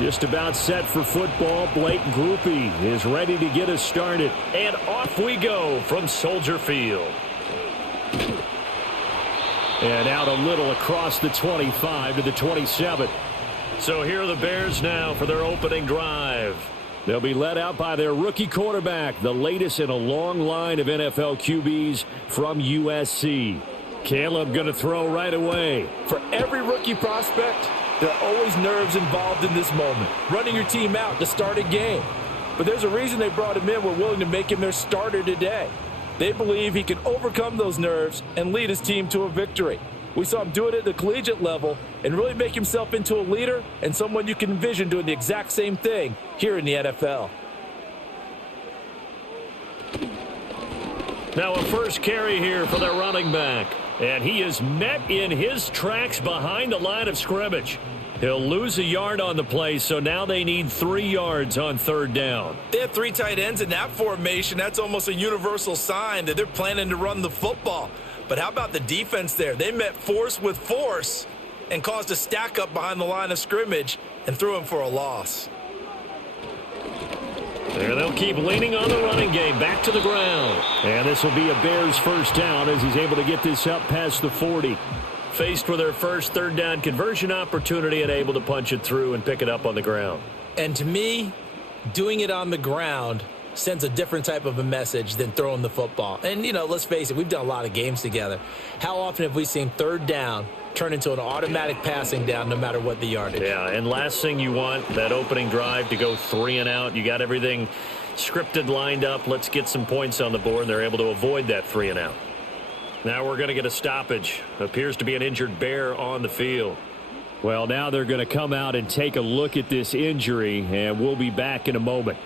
Just about set for football. Blake Groupie is ready to get us started. And off we go from Soldier Field. And out a little across the 25 to the 27. So here are the Bears now for their opening drive. They'll be led out by their rookie quarterback, the latest in a long line of NFL QBs from USC. Caleb going to throw right away. For every rookie prospect, there are always nerves involved in this moment. Running your team out to start a game. But there's a reason they brought him in. We're willing to make him their starter today. They believe he can overcome those nerves and lead his team to a victory. We saw him do it at the collegiate level and really make himself into a leader and someone you can envision doing the exact same thing here in the NFL. Now a first carry here for their running back. And he is met in his tracks behind the line of scrimmage. He'll lose a yard on the play, so now they need 3 yards on third down. They have 3 tight ends in that formation. That's almost a universal sign that they're planning to run the football. But how about the defense there? They met force with force and caused a stack up behind the line of scrimmage and threw him for a loss. There they'll keep leaning on the running game. Back to the ground. And this will be a Bears first down as he's able to get this up past the 40. Faced with their first third down conversion opportunity and able to punch it through and pick it up on the ground. And to me, doing it on the ground sends a different type of a message than throwing the football. And, you know, let's face it, we've done a lot of games together. How often have we seen third down turn into an automatic passing down no matter what the yardage? Yeah, and last thing you want, that opening drive to go 3 and out. You got everything scripted, lined up. Let's get some points on the board, and they're able to avoid that 3 and out. Now we're going to get a stoppage. Appears to be an injured Bear on the field. Well, now they're going to come out and take a look at this injury, and we'll be back in a moment.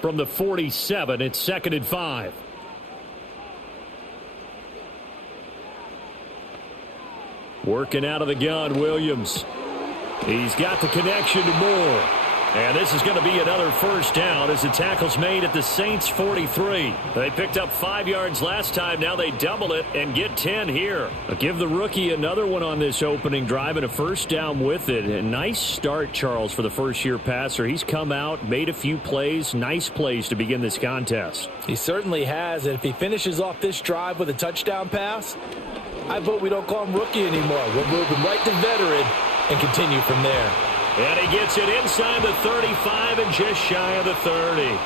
From the 47, it's 2nd and 5. Working out of the gun, Williams. He's got the connection to Moore. And this is going to be another first down as the tackle's made at the Saints' 43. They picked up 5 yards last time. Now they double it and get 10 here. I'll give the rookie another one on this opening drive and a first down with it. A nice start, Charles, for the first-year passer. He's come out, made a few plays, nice plays to begin this contest. He certainly has, and if he finishes off this drive with a touchdown pass, I vote we don't call him rookie anymore. We'll move him right to veteran and continue from there. And he gets it inside the 35 and just shy of the 30.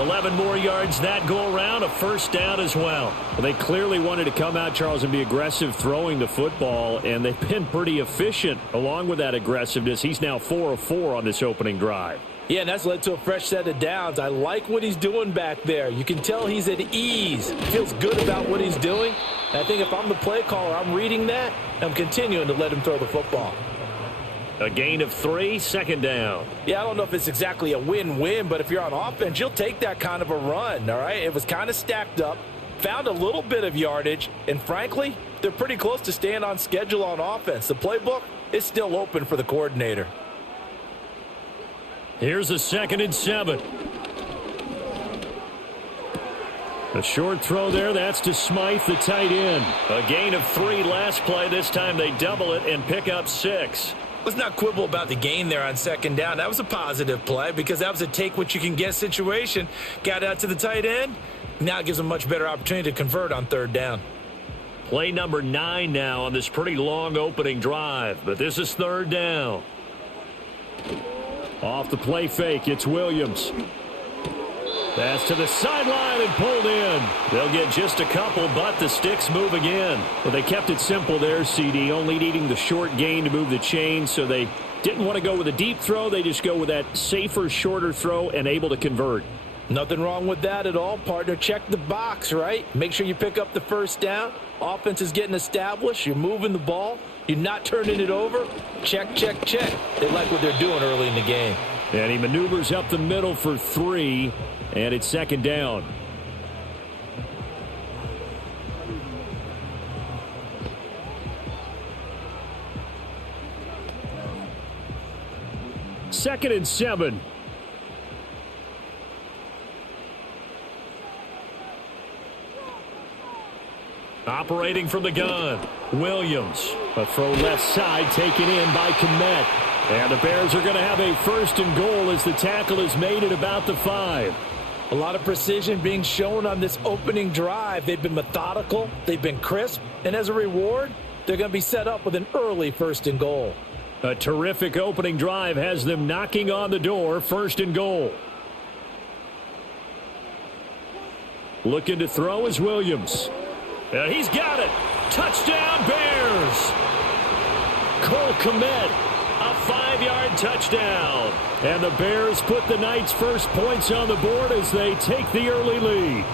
11 more yards that go around, a first down as well. Well, they clearly wanted to come out, Charles, and be aggressive throwing the football, and they've been pretty efficient along with that aggressiveness. He's now 4 of 4 on this opening drive. Yeah, and that's led to a fresh set of downs. I like what he's doing back there. You can tell he's at ease. Feels good about what he's doing. And I think if I'm the play caller, I'm reading that, and I'm continuing to let him throw the football. A gain of 3, 2nd down. Yeah, I don't know if it's exactly a win-win, but if you're on offense, you'll take that kind of a run, all right? It was kind of stacked up, found a little bit of yardage, and frankly, they're pretty close to staying on schedule on offense. The playbook is still open for the coordinator. Here's a 2nd and 7. A short throw there. That's to Smythe, the tight end. A gain of 3 last play. This time they double it and pick up 6. Let's not quibble about the gain there on 2nd down. That was a positive play because that was a take-what-you-can-get situation. Got out to the tight end. Now it gives them a much better opportunity to convert on 3rd down. Play number 9 now on this pretty long opening drive, but this is 3rd down. Off the play fake, it's Williams. That's to the sideline and pulled in. They'll get just a couple, but the sticks move again. Well, they kept it simple there, CD, only needing the short gain to move the chain, so they didn't want to go with a deep throw. They just go with that safer, shorter throw and able to convert. Nothing wrong with that at all, partner. Check the box, right? Make sure you pick up the first down. Offense is getting established. You're moving the ball. You're not turning it over. Check, check, check. They like what they're doing early in the game. And he maneuvers up the middle for 3, and it's 2nd down. 2nd and 7. Operating from the gun, Williams. A throw left side taken in by Kmet. And the Bears are going to have a 1st and goal as the tackle is made at about the 5. A lot of precision being shown on this opening drive. They've been methodical, they've been crisp, and as a reward, they're going to be set up with an early 1st and goal. A terrific opening drive has them knocking on the door, 1st and goal. Looking to throw is Williams. And he's got it. Touchdown, Bears. Cole Kmet, a 5-yard touchdown. And the Bears put the Knights' first points on the board as they take the early lead.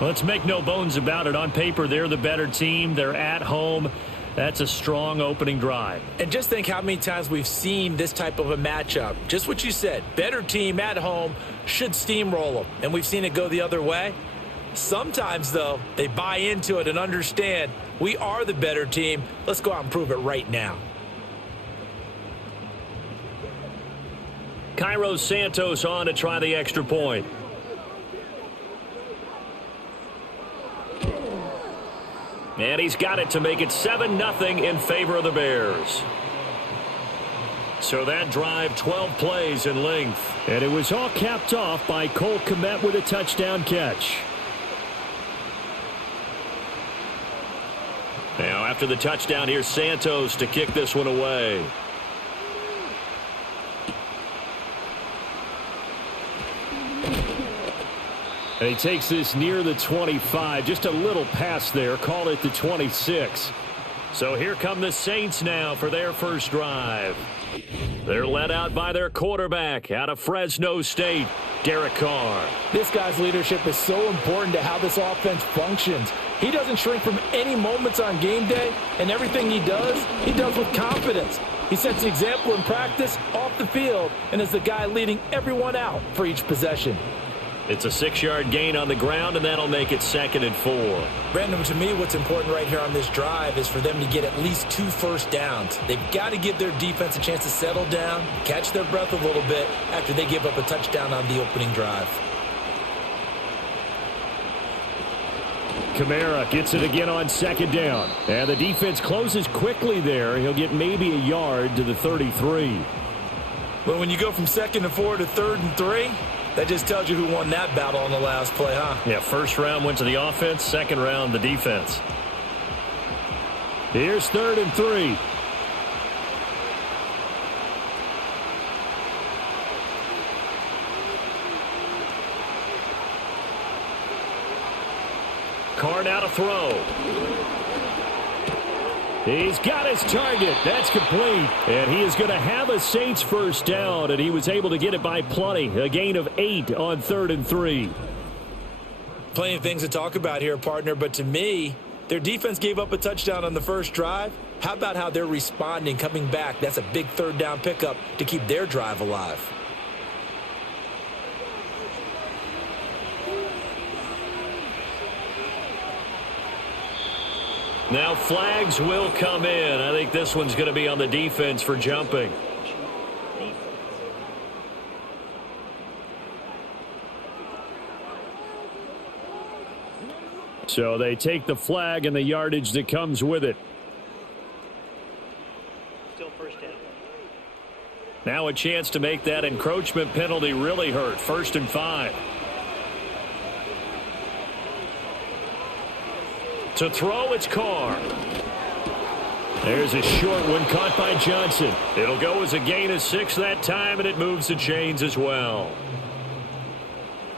Let's make no bones about it. On paper, they're the better team. They're at home. That's a strong opening drive. And just think how many times we've seen this type of a matchup. Just what you said. Better team at home should steamroll them. And we've seen it go the other way. Sometimes, though, they buy into it and understand we are the better team. Let's go out and prove it right now. Cairo Santos on to try the extra point. And he's got it to make it 7-0 in favor of the Bears. So that drive, 12 plays in length. And it was all capped off by Cole Kmet with a touchdown catch. Now after the touchdown, here's Santos to kick this one away. And he takes this near the 25. Just a little pass there. Call it the 26. So here come the Saints now for their first drive. They're led out by their quarterback out of Fresno State, Derek Carr. This guy's leadership is so important to how this offense functions. He doesn't shrink from any moments on game day, and everything he does with confidence. He sets the example in practice, off the field, and is the guy leading everyone out for each possession. It's a 6-yard gain on the ground, and that'll make it 2nd and 4. Brandon, to me, what's important right here on this drive is for them to get at least 2 first downs. They've got to give their defense a chance to settle down, catch their breath a little bit after they give up a touchdown on the opening drive. Kamara gets it again on 2nd down. And the defense closes quickly there. He'll get maybe a yard to the 33. But when you go from 2nd and 4 to 3rd and 3, that just tells you who won that battle on the last play, huh? Yeah, first round went to the offense, second round the defense. Here's 3rd and 3. Carr now to throw. He's got his target. That's complete. And he is going to have a Saints first down, and he was able to get it by plenty. A gain of 8 on 3rd and 3. Plenty of things to talk about here, partner, but to me, their defense gave up a touchdown on the first drive. How about how they're responding, coming back? That's a big 3rd down pickup to keep their drive alive. Now flags will come in. I think this one's going to be on the defense for jumping. So they take the flag and the yardage that comes with it. Still first down. Now a chance to make that encroachment penalty really hurt. 1st and 5. To throw, it's Carr. There's a short one caught by Johnson. It'll go as a gain of 6 that time, and it moves the chains as well.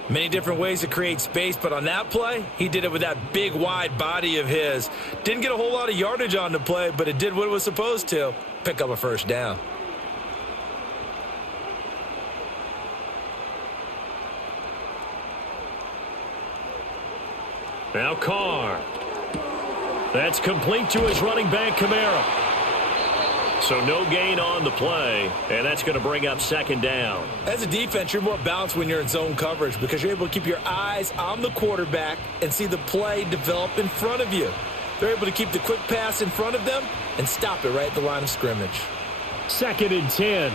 Many different ways to create space, but on that play, he did it with that big, wide body of his. Didn't get a whole lot of yardage on the play, but it did what it was supposed to. Pick up a first down. Now Carr. That's complete to his running back, Kamara. So no gain on the play, and that's going to bring up 2nd down. As a defense, you're more balanced when you're in zone coverage because you're able to keep your eyes on the quarterback and see the play develop in front of you. They're able to keep the quick pass in front of them and stop it right at the line of scrimmage. 2nd and 10.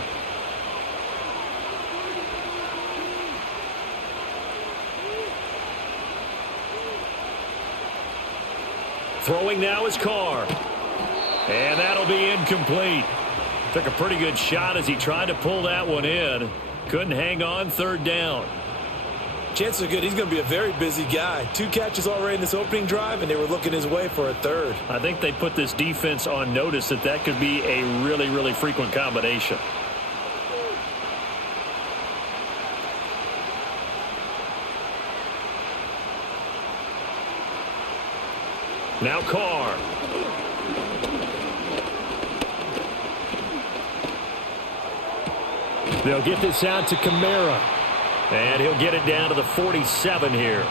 Throwing now is Carr. And that'll be incomplete. Took a pretty good shot as he tried to pull that one in. Couldn't hang on, 3rd down. Chances are good he's going to be a very busy guy. 2 catches already in this opening drive, and they were looking his way for a 3rd. I think they put this defense on notice that that could be a really, really frequent combination. Now Carr. They'll get this out to Kamara. And he'll get it down to the 47 here.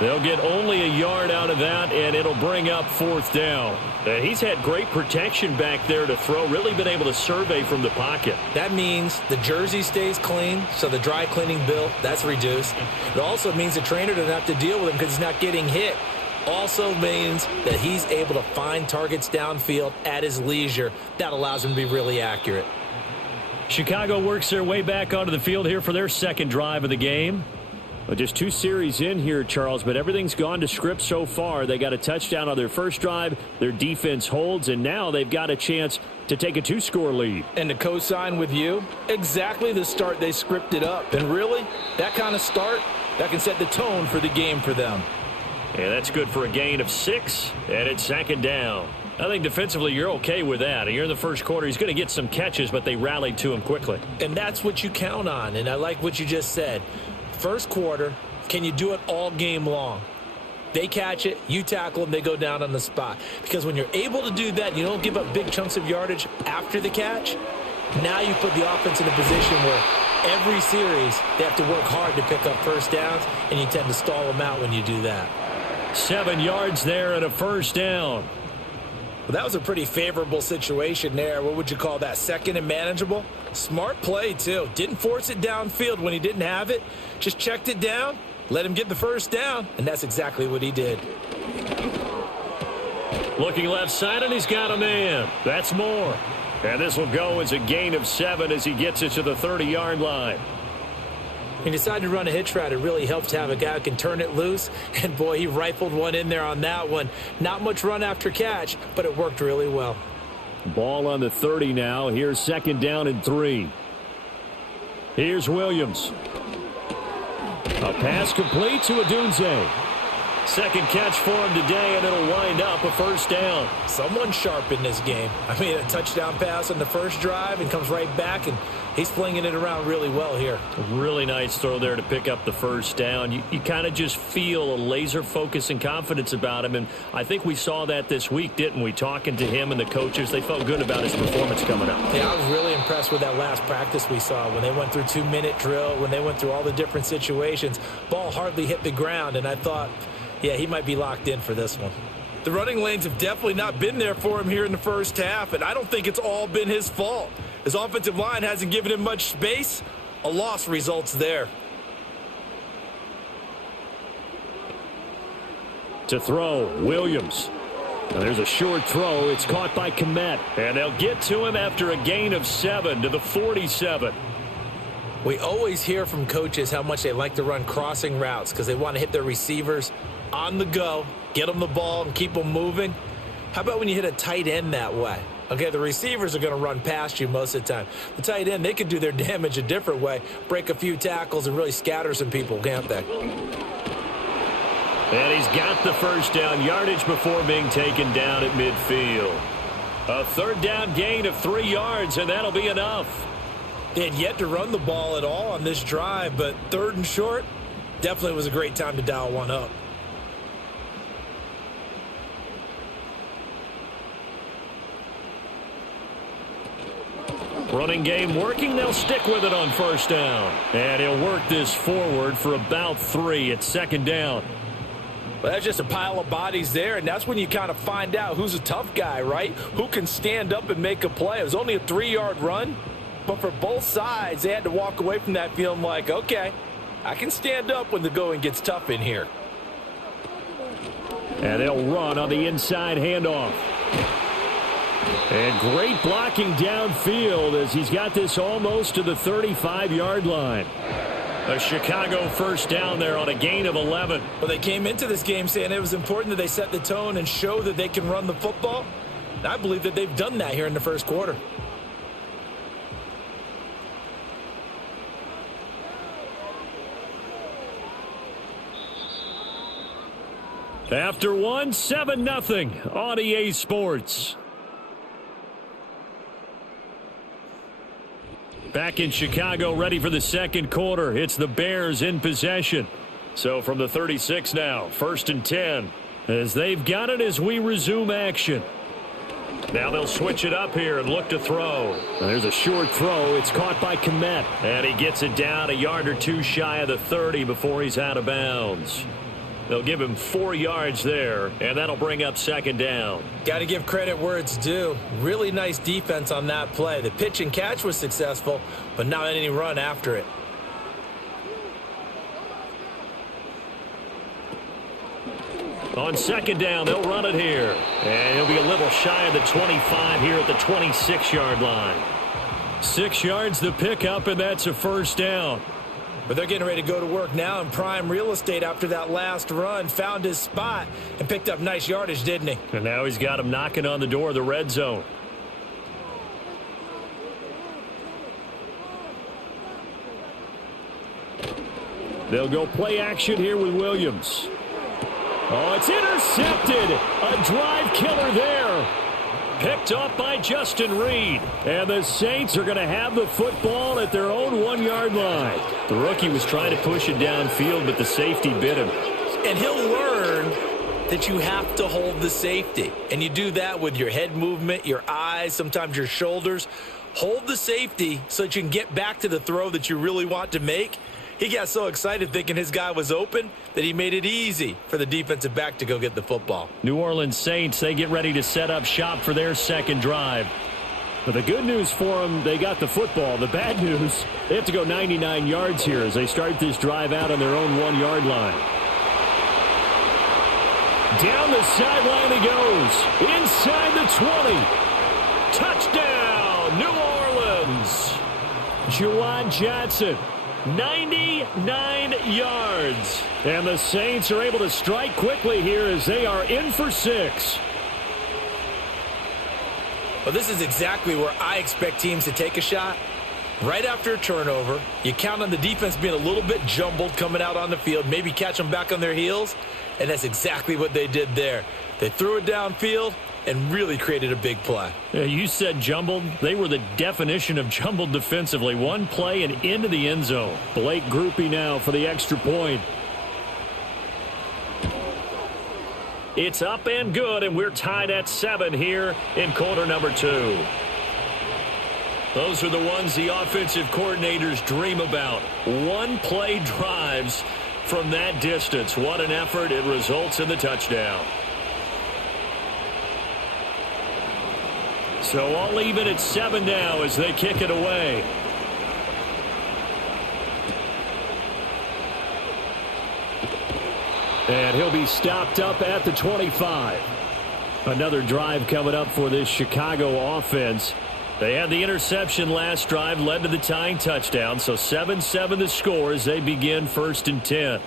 They'll get only a yard out of that, and it'll bring up 4th down. And he's had great protection back there to throw, really been able to survey from the pocket. That means the jersey stays clean, so the dry cleaning bill, that's reduced. It also means the trainer doesn't have to deal with him because he's not getting hit. Also means that he's able to find targets downfield at his leisure. That allows him to be really accurate. Chicago works their way back onto the field here for their 2nd drive of the game. Well, just 2 series in here, Charles, but everything's gone to script so far. They got a touchdown on their first drive. Their defense holds, and now they've got a chance to take a 2-score lead. And to co-sign with you, exactly the start they scripted up. And really, that kind of start, that can set the tone for the game for them. And that's good for a gain of 6, and it's 2nd down. I think defensively you're okay with that. You're in the first quarter. He's going to get some catches, but they rallied to him quickly. And that's what you count on, and I like what you just said. First quarter, can you do it all game long? They catch it, you tackle them, they go down on the spot. Because when you're able to do that, you don't give up big chunks of yardage after the catch. Now you put the offense in a position where every series they have to work hard to pick up first downs, and you tend to stall them out when you do that. 7 yards there and a 1st down. Well, that was a pretty favorable situation there. What would you call that? 2nd and manageable? Smart play, too. Didn't force it downfield when he didn't have it. Just checked it down, let him get the 1st down, and that's exactly what he did. Looking left side, and he's got a man. That's Moore. And this will go as a gain of 7 as he gets it to the 30-yard line. He decided to run a hitch route. It really helps to have a guy who can turn it loose. And, boy, he rifled one in there on that one. Not much run after catch, but it worked really well. Ball on the 30 now. Here's 2nd down and 3. Here's Williams. A pass complete to Odunze. 2nd catch for him today, and it'll wind up a 1st down. Someone sharp in this game. I mean, a touchdown pass on the first drive and comes right back, and he's flinging it around really well here. A really nice throw there to pick up the 1st down. You kind of just feel a laser focus and confidence about him, and I think we saw that this week, didn't we? Talking to him and the coaches, they felt good about his performance coming up. Yeah, I was really impressed with that last practice we saw when they went through 2-minute drill, when they went through all the different situations. Ball hardly hit the ground, and I thought, yeah, he might be locked in for this one. The running lanes have definitely not been there for him here in the first half, and I don't think it's all been his fault. His offensive line hasn't given him much space. A loss results there. To throw, Williams. And there's a short throw. It's caught by Komet. And they'll get to him after a gain of 7 to the 47. We always hear from coaches how much they like to run crossing routes because they want to hit their receivers on the go, get them the ball, and keep them moving. How about when you hit a tight end that way? Okay, the receivers are going to run past you most of the time. The tight end, they can do their damage a different way, break a few tackles, and really scatter some people, can't they? And he's got the 1st down yardage before being taken down at midfield. A 3rd down gain of 3 yards, and that'll be enough. They had yet to run the ball at all on this drive, but 3rd and short, definitely was a great time to dial one up. Running game working. They'll stick with it on 1st down. And he'll work this forward for about 3 at 2nd down. Well, that's just a pile of bodies there, and that's when you kind of find out who's a tough guy, right? Who can stand up and make a play. It was only a 3-yard run, but for both sides, they had to walk away from that feeling like, okay, I can stand up when the going gets tough in here. And they'll run on the inside handoff. And great blocking downfield as he's got this almost to the 35-yard line. A Chicago first down there on a gain of 11. Well, they came into this game saying it was important that they set the tone and show that they can run the football. And I believe that they've done that here in the first quarter. After one, 7-0 on EA Sports. Back in Chicago, ready for the second quarter. It's the Bears in possession. So from the 36 now, 1st and 10. As they've got it as we resume action. Now they'll switch it up here and look to throw. There's a short throw. It's caught by Komet. And he gets it down a yard or two shy of the 30 before he's out of bounds. They'll give him 4 yards there, and that'll bring up second down. Got to give credit where it's due. Really nice defense on that play. The pitch and catch was successful, but not any run after it. On second down, they'll run it here. And he'll be a little shy of the 25 here at the 26-yard line. 6 yards the pickup, and that's a first down. But they're getting ready to go to work now in prime real estate after that last run. Found his spot and picked up nice yardage, didn't he? And now he's got him knocking on the door of the red zone. They'll go play action here with Williams. Oh, it's intercepted. A drive killer there. Picked off by Justin Reed. And the Saints are going to have the football at their own 1-yard line. The rookie was trying to push it downfield, but the safety bit him. And he'll learn that you have to hold the safety. And you do that with your head movement, your eyes, sometimes your shoulders. Hold the safety so that you can get back to the throw that you really want to make. He got so excited thinking his guy was open that he made it easy for the defensive back to go get the football. New Orleans Saints, they get ready to set up shop for their second drive. But the good news for them, they got the football. The bad news, they have to go 99 yards here as they start this drive out on their own 1-yard line. Down the sideline he goes. Inside the 20. Touchdown, New Orleans. Juwan Johnson. 99 yards. And the Saints are able to strike quickly here as they are in for 6. Well, this is exactly where I expect teams to take a shot. Right after a turnover, you count on the defense being a little bit jumbled coming out on the field, maybe catch them back on their heels, and that's exactly what they did there. They threw it downfield and really created a big play. Yeah, you said jumbled. They were the definition of jumbled defensively. One play and into the end zone. Blake Grupe now for the extra point. It's up and good, and we're tied at 7 here in quarter number 2. Those are the ones the offensive coordinators dream about. One-play drives from that distance. What an effort. It results in the touchdown. So I'll leave it at 7 now as they kick it away. And he'll be stopped up at the 25. Another drive coming up for this Chicago offense. They had the interception last drive, led to the tying touchdown. So 7-7 the score as they begin 1st and 10.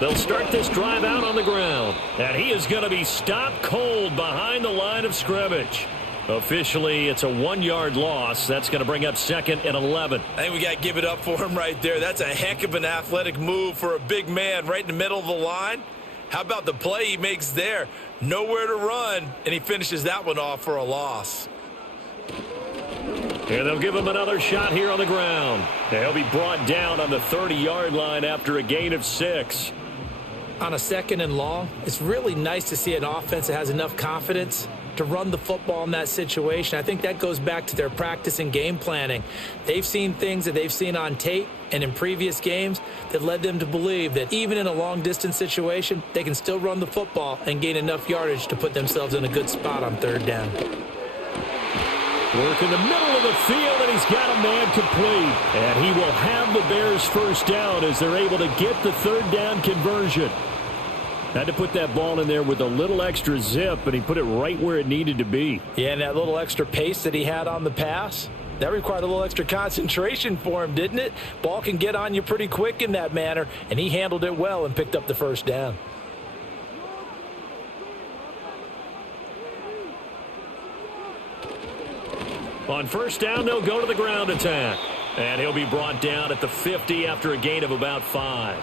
They'll start this drive out on the ground. And he is going to be stopped cold behind the line of scrimmage. Officially, it's a 1-yard loss. That's going to bring up 2nd and 11. I think we got to give it up for him right there. That's a heck of an athletic move for a big man right in the middle of the line. How about the play he makes there? Nowhere to run, and he finishes that one off for a loss. And they'll give him another shot here on the ground. He'll be brought down on the 30-yard line after a gain of 6. On a 2nd and long, it's really nice to see an offense that has enough confidence to run the football in that situation. I think that goes back to their practice and game planning. They've seen things that they've seen on tape and in previous games that led them to believe that even in a long-distance situation, they can still run the football and gain enough yardage to put themselves in a good spot on 3rd down. Work in the middle of the field, and he's got a man complete. And he will have the Bears first down as they're able to get the 3rd down conversion. Had to put that ball in there with a little extra zip, and he put it right where it needed to be. Yeah, and that little extra pace that he had on the pass, that required a little extra concentration for him, didn't it? Ball can get on you pretty quick in that manner, and he handled it well and picked up the first down. On first down, they'll go to the ground attack. And he'll be brought down at the 50 after a gain of about 5.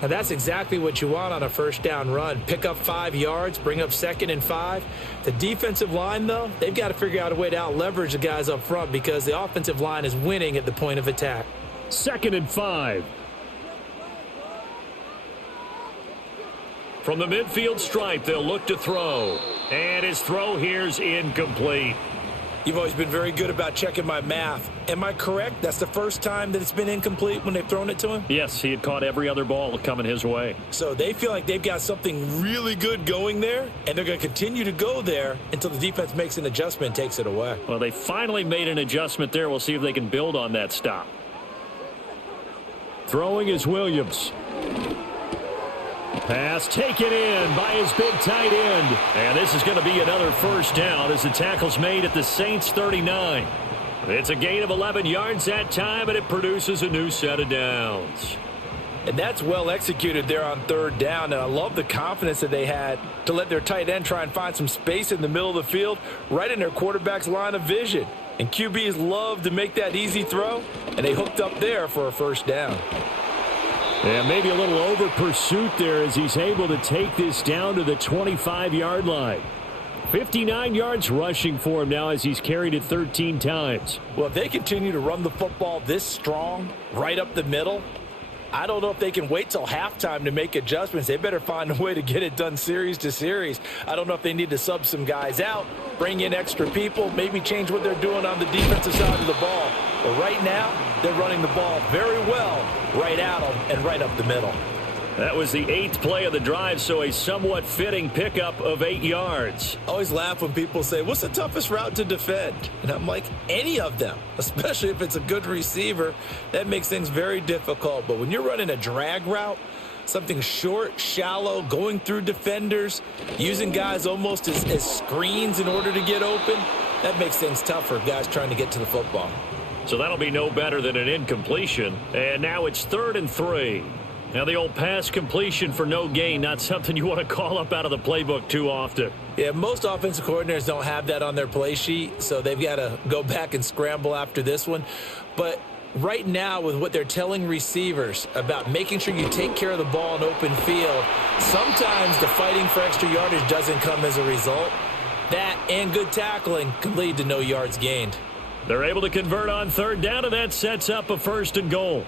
Now that's exactly what you want on a first down run. Pick up 5 yards, bring up 2nd and 5. The defensive line, though, they've got to figure out a way to out-leverage the guys up front because the offensive line is winning at the point of attack. 2nd and 5. From the midfield stripe, they'll look to throw. And his throw here's incomplete. You've always been very good about checking my math. Am I correct? That's the first time that it's been incomplete when they've thrown it to him? Yes, he had caught every other ball coming his way. So they feel like they've got something really good going there, and they're going to continue to go there until the defense makes an adjustment and takes it away. Well, they finally made an adjustment there. We'll see if they can build on that stop. Throwing is Williams. Pass taken in by his big tight end. And this is going to be another first down as the tackle's made at the Saints 39. It's a gain of 11 yards that time, and it produces a new set of downs. And that's well executed there on third down, and I love the confidence that they had to let their tight end try and find some space in the middle of the field, right in their quarterback's line of vision. And QBs love to make that easy throw, and they hooked up there for a first down. And maybe a little over pursuit there as he's able to take this down to the 25-yard line. 59 yards rushing for him now as he's carried it 13 times. Well, if they continue to run the football this strong, right up the middle, I don't know if they can wait till halftime to make adjustments. They better find a way to get it done series to series. I don't know if they need to sub some guys out, bring in extra people, maybe change what they're doing on the defensive side of the ball. But right now, they're running the ball very well right at them and right up the middle. That was the 8th play of the drive, so a somewhat fitting pickup of 8 yards. I always laugh when people say, what's the toughest route to defend? And I'm like, any of them, especially if it's a good receiver. That makes things very difficult. But when you're running a drag route, something short, shallow, going through defenders, using guys almost as screens in order to get open, that makes things tough for guys trying to get to the football. So that'll be no better than an incompletion. And now it's 3rd and 3. Now the old pass completion for no gain, not something you want to call up out of the playbook too often. Yeah, most offensive coordinators don't have that on their play sheet, so they've got to go back and scramble after this one. But right now, with what they're telling receivers about making sure you take care of the ball in open field, sometimes the fighting for extra yardage doesn't come as a result. That and good tackling can lead to no yards gained. They're able to convert on 3rd down, and that sets up a 1st and goal.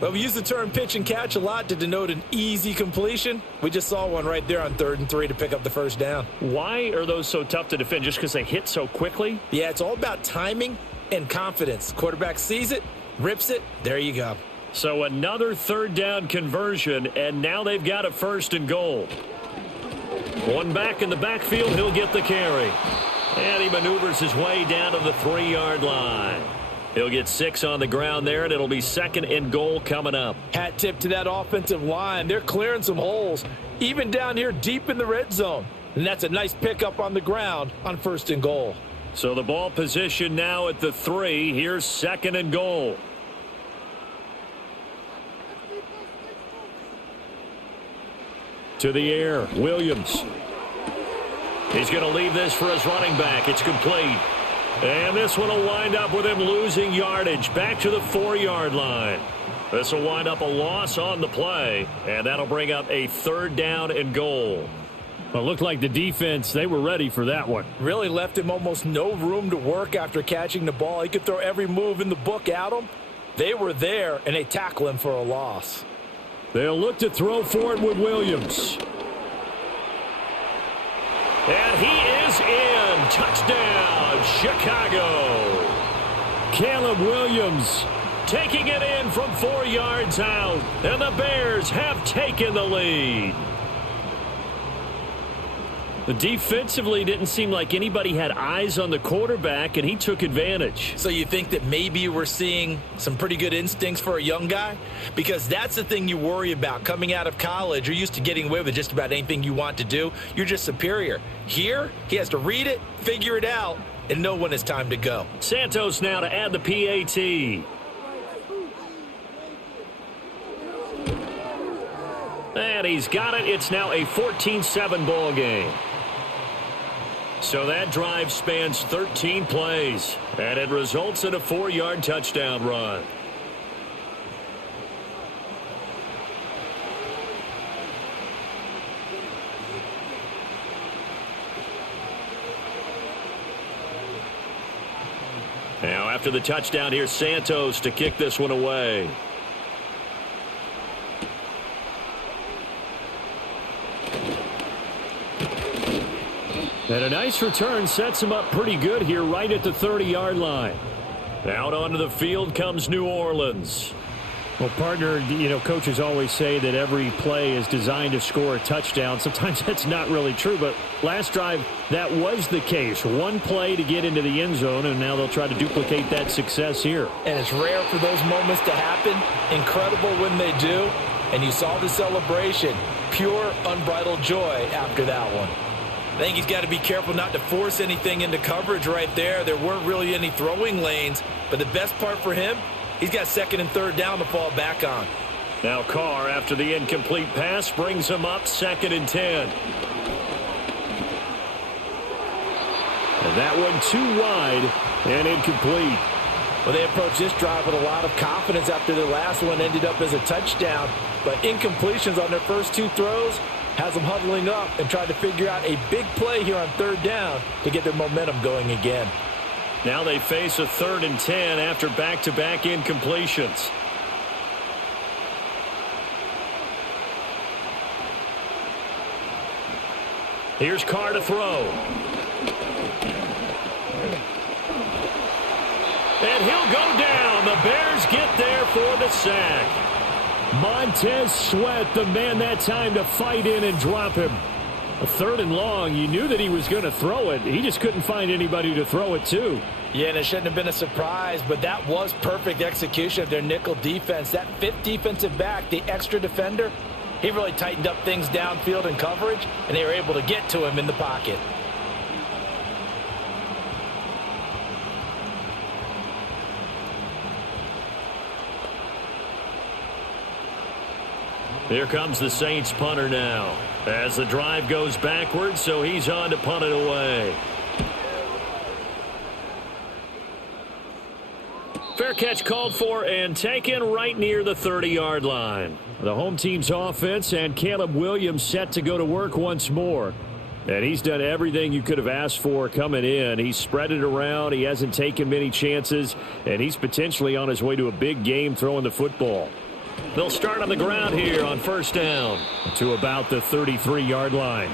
Well, we use the term pitch and catch a lot to denote an easy completion. We just saw one right there on 3rd and 3 to pick up the first down. Why are those so tough to defend? Just because they hit so quickly? Yeah, it's all about timing and confidence. Quarterback sees it, rips it, there you go. So another 3rd down conversion, and now they've got a 1st and goal. One back in the backfield, he'll get the carry. And he maneuvers his way down to the 3-yard line. He'll get 6 on the ground there, and it'll be 2nd and goal coming up. Hat tip to that offensive line. They're clearing some holes, even down here deep in the red zone. And that's a nice pickup on the ground on 1st and goal. So the ball position now at the 3. Here's 2nd and goal. To the air, Williams. He's going to leave this for his running back. It's complete. And this one will wind up with him losing yardage back to the 4-yard line. This will wind up a loss on the play, and that'll bring up a 3rd down and goal. Well, it looked like the defense, they were ready for that one. Really left him almost no room to work after catching the ball. He could throw every move in the book at him. They were there, and they tackle him for a loss. They'll look to throw for it with Williams. And he is in. Touchdown, Chicago. Caleb Williams taking it in from 4 yards out. And the Bears have taken the lead. Defensively, didn't seem like anybody had eyes on the quarterback, and he took advantage. So you think that maybe we're seeing some pretty good instincts for a young guy? Because that's the thing you worry about. Coming out of college, you're used to getting away with just about anything you want to do. You're just superior. Here, he has to read it, figure it out, and know when it's time to go. Santos now to add the PAT. And he's got it. It's now a 14-7 ball game. So that drive spans 13 plays, and it results in a 4-yard touchdown run. Now after the touchdown, here's Santos to kick this one away. And a nice return sets him up pretty good here right at the 30-yard line. Out onto the field comes New Orleans. Well, partner, coaches always say that every play is designed to score a touchdown. Sometimes that's not really true, but last drive, that was the case. One play to get into the end zone, and now they'll try to duplicate that success here. And it's rare for those moments to happen. Incredible when they do. And you saw the celebration. Pure, unbridled joy after that one. I think he's got to be careful not to force anything into coverage right there. There weren't really any throwing lanes. But the best part for him, he's got 2nd and 3rd down to fall back on. Now Carr, after the incomplete pass, brings him up 2nd and 10. And that one too wide and incomplete. Well, they approached this drive with a lot of confidence after their last one ended up as a touchdown. But incompletions on their first 2 throws has them huddling up and trying to figure out a big play here on 3rd down to get their momentum going again. Now they face a 3rd and 10 after back-to-back incompletions. Here's Carr to throw. And he'll go down. The Bears get there for the sack. Montez Sweat, the man that time to fight in and drop him. A 3rd and long. You knew that he was going to throw it. He just couldn't find anybody to throw it to. Yeah, and it shouldn't have been a surprise, but that was perfect execution of their nickel defense. That 5th defensive back, the extra defender, he really tightened up things downfield in coverage, and they were able to get to him in the pocket. Here comes the Saints punter now as the drive goes backwards, so he's on to punt it away. Fair catch called for and taken right near the 30-yard line. The home team's offense and Caleb Williams set to go to work once more. And he's done everything you could have asked for coming in. He's spread it around. He hasn't taken many chances. And he's potentially on his way to a big game throwing the football. They'll start on the ground here on 1st down to about the 33-yard line.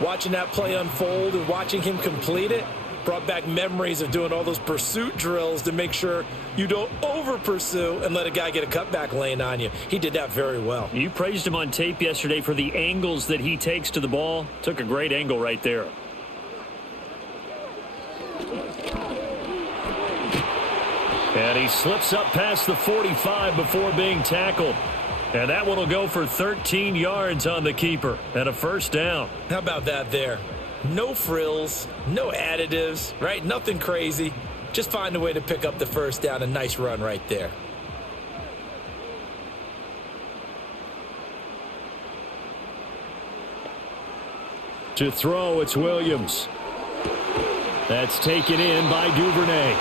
Watching that play unfold and watching him complete it brought back memories of doing all those pursuit drills to make sure you don't over-pursue and let a guy get a cutback lane on you. He did that very well. You praised him on tape yesterday for the angles that he takes to the ball. Took a great angle right there. And he slips up past the 45 before being tackled. And that one will go for 13 yards on the keeper and a 1st down. How about that there? No frills, no additives, right? Nothing crazy. Just find a way to pick up the 1st down. A nice run right there. To throw, it's Williams. That's taken in by Duvernay.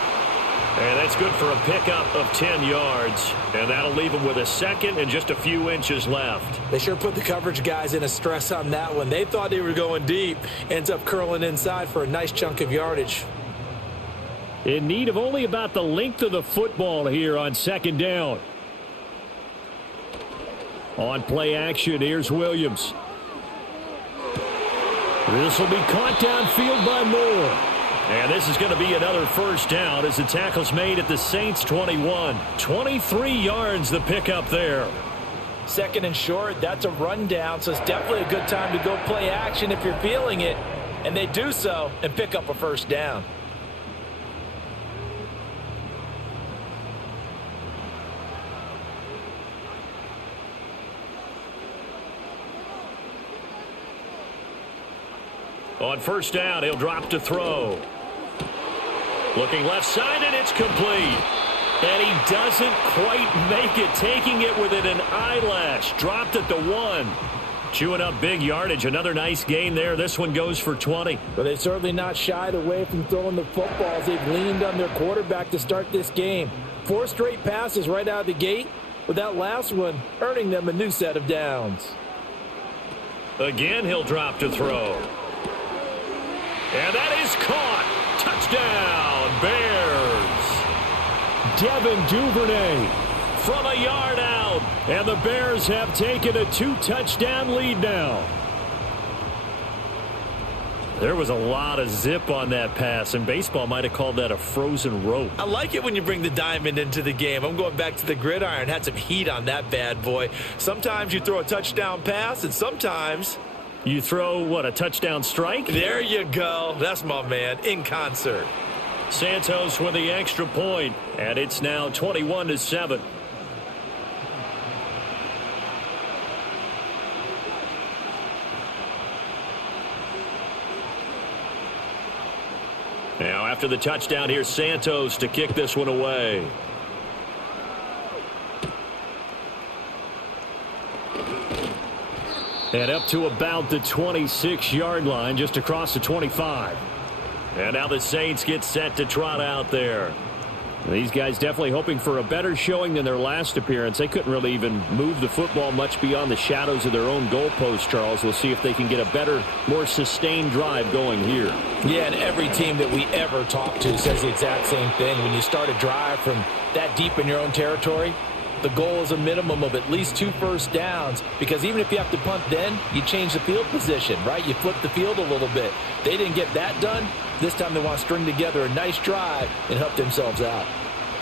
And that's good for a pickup of 10 yards. And that'll leave him with a 2nd and just a few inches left. They sure put the coverage guys in a stress on that one. They thought they were going deep. Ends up curling inside for a nice chunk of yardage. In need of only about the length of the football here on 2nd down. On play action, here's Williams. This will be caught downfield by Moore. And this is going to be another 1st down as the tackle's made at the Saints 21. 23 yards the pickup there. Second and short, that's a rundown, so it's definitely a good time to go play action if you're feeling it. And they do so and pick up a first down. On first down, he'll drop to throw. Looking left side, and it's complete. And he doesn't quite make it, taking it within an eyelash. Dropped at the 1. Chewing up big yardage. Another nice gain there. This one goes for 20. But they've certainly not shied away from throwing the footballs. They've leaned on their quarterback to start this game. 4 straight passes right out of the gate, with that last one earning them a new set of downs. Again, he'll drop to throw. And that is caught. Touchdown, Bears. Devin Duvernay From a yard out. And the Bears have taken a 2-touchdown lead now. There was a lot of zip on that pass, and baseball might have called that a frozen rope. I like it when you bring the diamond into the game. I'm going back to the gridiron. Had some heat on that bad boy. Sometimes you throw a touchdown pass, and sometimes you throw, what, a touchdown strike? There you go. That's my man, in concert. Santos with the extra point, and it's now 21-7. Now after the touchdown, here's Santos to kick this one away. And up to about the 26-yard line, just across the 25. And now the Saints get set to trot out there. These guys definitely hoping for a better showing than their last appearance. They couldn't really even move the football much beyond the shadows of their own goalpost, Charles. We'll see if they can get a better, more sustained drive going here. Yeah, and every team that we ever talk to says the exact same thing. When you start a drive from that deep in your own territory, the goal is a minimum of at least 2 first downs, because even if you have to punt then, you change the field position, right? You flip the field a little bit. They didn't get that done. This time they want to string together a nice drive and help themselves out.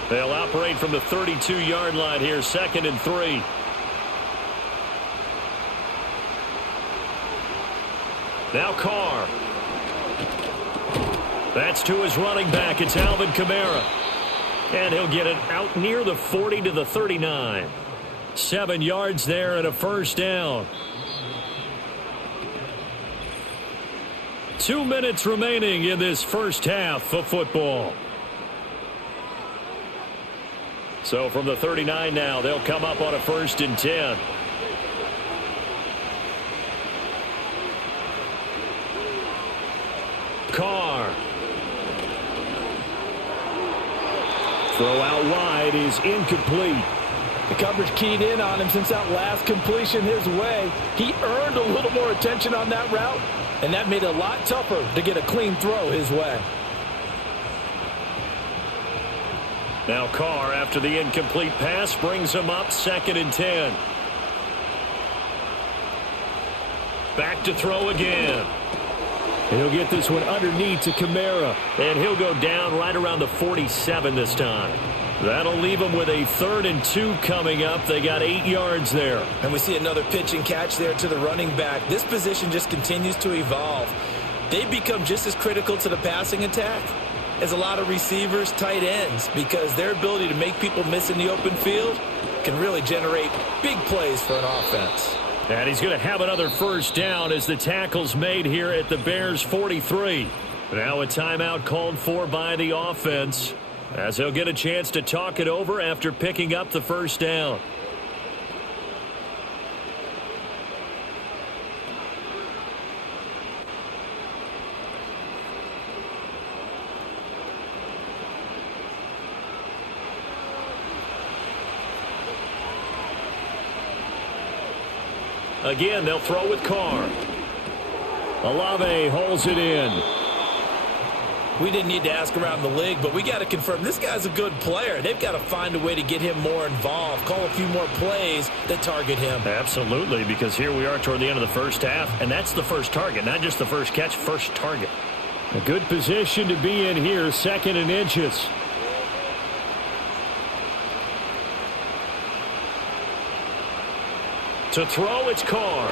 They'll operate from the 32-yard line here, 2nd and 3. Now Carr. That's to his running back. It's Alvin Kamara. And he'll get it out near the 40 to the 39. 7 yards there and a first down. 2 minutes remaining in this first half of football. So from the 39 now, they'll come up on a 1st and 10. Carr. Throw out wide is incomplete. The coverage keyed in on him since that last completion his way. He earned a little more attention on that route, and that made it a lot tougher to get a clean throw his way. Now Carr, after the incomplete pass, brings him up 2nd and 10. Back to throw again. He'll get this one underneath to Kamara. And he'll go down right around the 47 this time. That'll leave them with a 3rd and 2 coming up. They got 8 yards there. And we see another pitch and catch there to the running back. This position just continues to evolve. They've become just as critical to the passing attack as a lot of receivers, tight ends, because their ability to make people miss in the open field can really generate big plays for an offense. And he's going to have another first down as the tackle's made here at the Bears' 43. Now a timeout called for by the offense, as he'll get a chance to talk it over after picking up the first down. Again, they'll throw with Carr. Olave holds it in. We didn't need to ask around the league, but we got to confirm this guy's a good player. They've got to find a way to get him more involved, call a few more plays that target him. Absolutely, because here we are toward the end of the first half, and that's the first target, not just the first catch, first target. A good position to be in here, 2nd and inches. To throw, it's Carr.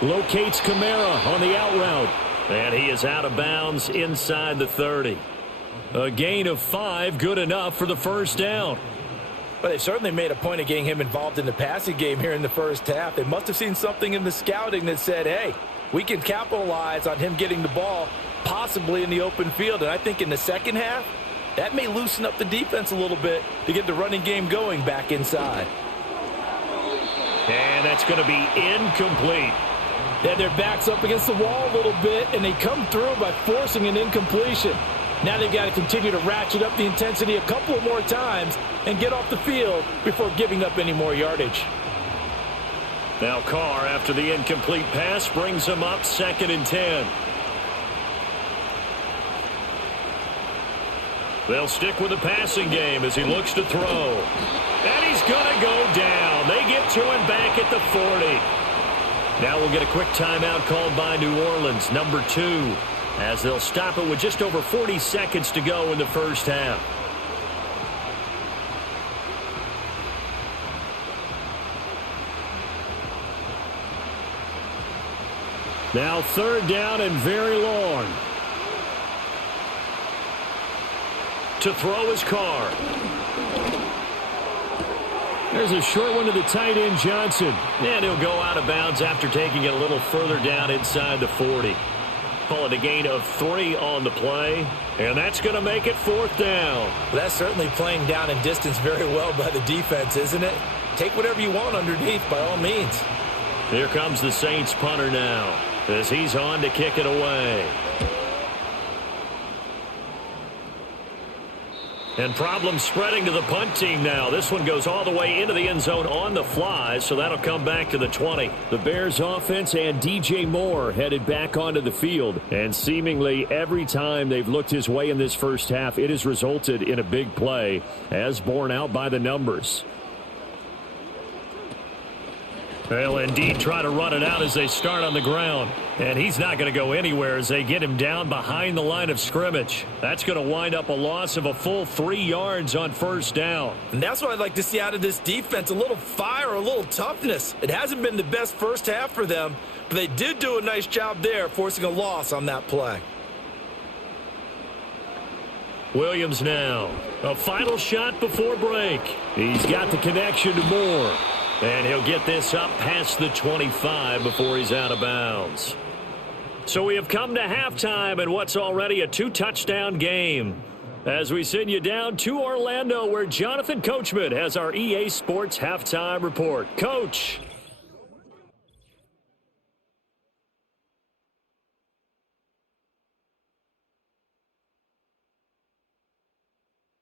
Locates Kamara on the out route. And he is out of bounds inside the 30. A gain of 5, good enough for the first down. But they certainly made a point of getting him involved in the passing game here in the first half. They must have seen something in the scouting that said, hey, we can capitalize on him getting the ball possibly in the open field. And I think in the second half, that may loosen up the defense a little bit to get the running game going back inside. And that's going to be incomplete. They had their backs up against the wall a little bit, and they come through by forcing an incompletion. Now they've got to continue to ratchet up the intensity a couple of more times and get off the field before giving up any more yardage. Now Carr, after the incomplete pass, brings him up 2nd and 10. They'll stick with the passing game as he looks to throw. And he's going to go down. They get to him back at the 40. Now we'll get a quick timeout called by New Orleans, number 2, as they'll stop it with just over 40 seconds to go in the first half. Now 3rd down and very long. To throw is Carr. There's a short one to the tight end, Johnson. And he'll go out of bounds after taking it a little further down inside the 40. Call it a gain of 3 on the play. And that's going to make it 4th down. Well, that's certainly playing down in distance very well by the defense, isn't it? Take whatever you want underneath by all means. Here comes the Saints punter now as he's on to kick it away. And problems spreading to the punt team now. This one goes all the way into the end zone on the fly, so that'll come back to the 20. The Bears offense and DJ Moore headed back onto the field. And seemingly every time they've looked his way in this first half, it has resulted in a big play, as borne out by the numbers. They'll indeed try to run it out as they start on the ground. And he's not going to go anywhere as they get him down behind the line of scrimmage. That's going to wind up a loss of a full 3 yards on 1st down. And that's what I'd like to see out of this defense, a little fire, a little toughness. It hasn't been the best first half for them, but they did do a nice job there forcing a loss on that play. Williams now. A final shot before break. He's got the connection to Moore. And he'll get this up past the 25 before he's out of bounds. So we have come to halftime in what's already a 2-touchdown game, as we send you down to Orlando, where Jonathan Coachman has our EA Sports halftime report. Coach.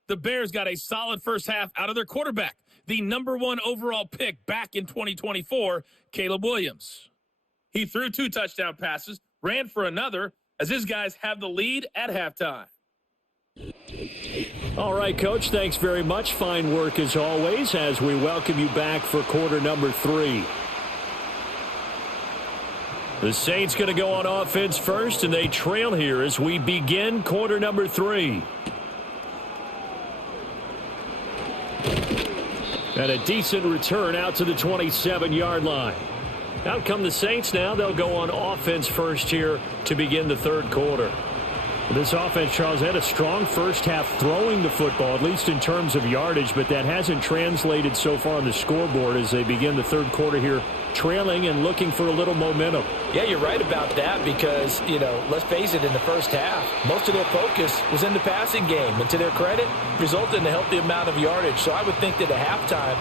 The Bears got a solid first half out of their quarterback, the number 1 overall pick back in 2024, Caleb Williams. He threw 2 touchdown passes, ran for another, as his guys have the lead at halftime. All right, Coach, thanks very much. Fine work as always as we welcome you back for quarter number 3. The Saints going to go on offense first, and they trail here as we begin quarter number 3. And a decent return out to the 27-yard line. Out come the Saints now. They'll go on offense first here to begin the 3rd quarter. This offense, Charles, had a strong first half throwing the football, at least in terms of yardage, but that hasn't translated so far on the scoreboard as they begin the 3rd quarter here, trailing and looking for a little momentum. Yeah, you're right about that because, let's face it, in the first half, most of their focus was in the passing game. And to their credit, resulted in a healthy amount of yardage. So I would think that at halftime,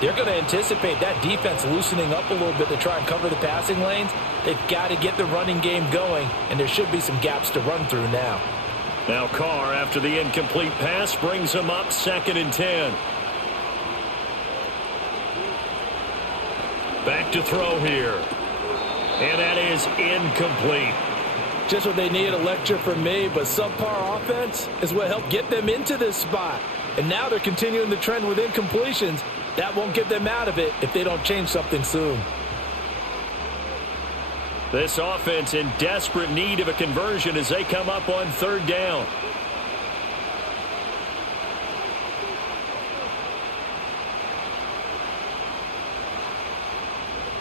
they're going to anticipate that defense loosening up a little bit to try and cover the passing lanes. They've got to get the running game going, and there should be some gaps to run through now. Now Carr, after the incomplete pass, brings him up 2nd and 10. Back to throw here. And that is incomplete. Just what they needed, a lecture from me, but subpar offense is what helped get them into this spot. And now they're continuing the trend with incompletions. That won't get them out of it if they don't change something soon. This offense in desperate need of a conversion as they come up on 3rd down.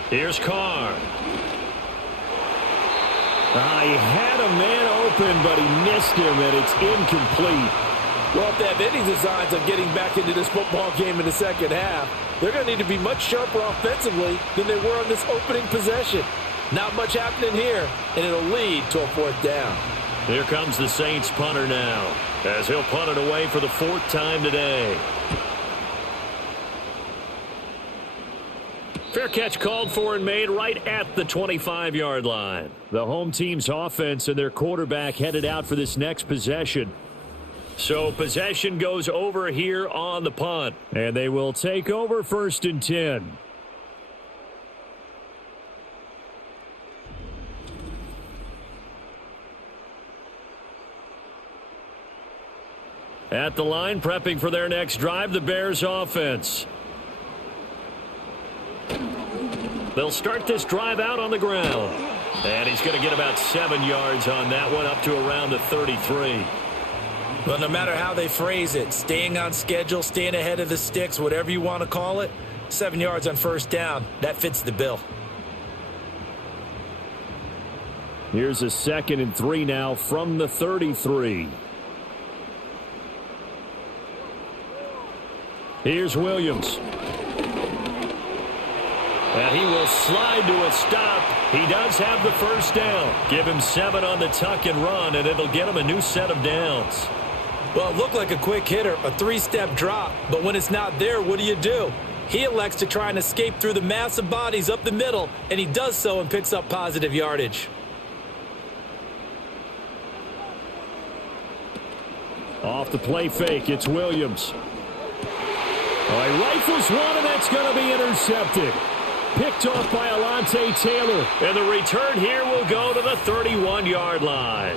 Here's Carr. He had a man open, but he missed him, and it's incomplete. Well, if they have any designs of getting back into this football game in the second half, they're going to need to be much sharper offensively than they were on this opening possession. Not much happening here, and it'll lead to a fourth down. Here comes the Saints punter now, as he'll punt it away for the fourth time today. Fair catch called for and made right at the 25-yard line. The home team's offense and their quarterback headed out for this next possession. So possession goes over here on the punt. And they will take over 1st and 10. At the line, prepping for their next drive, the Bears offense. They'll start this drive out on the ground. And he's going to get about 7 yards on that one, up to around the 33. Well, no matter how they phrase it, staying on schedule, staying ahead of the sticks, whatever you want to call it, 7 yards on first down, that fits the bill. Here's a 2nd and 3 now from the 33. Here's Williams. And he will slide to a stop. He does have the first down. Give him 7 on the tuck and run, and it'll get him a new set of downs. Well, it looked like a quick hitter, a 3-step drop. But when it's not there, what do? He elects to try and escape through the massive bodies up the middle, and he does so and picks up positive yardage. Off the play fake, it's Williams. He rifles one, and that's going to be intercepted. Picked off by Alontae Taylor. And the return here will go to the 31-yard line.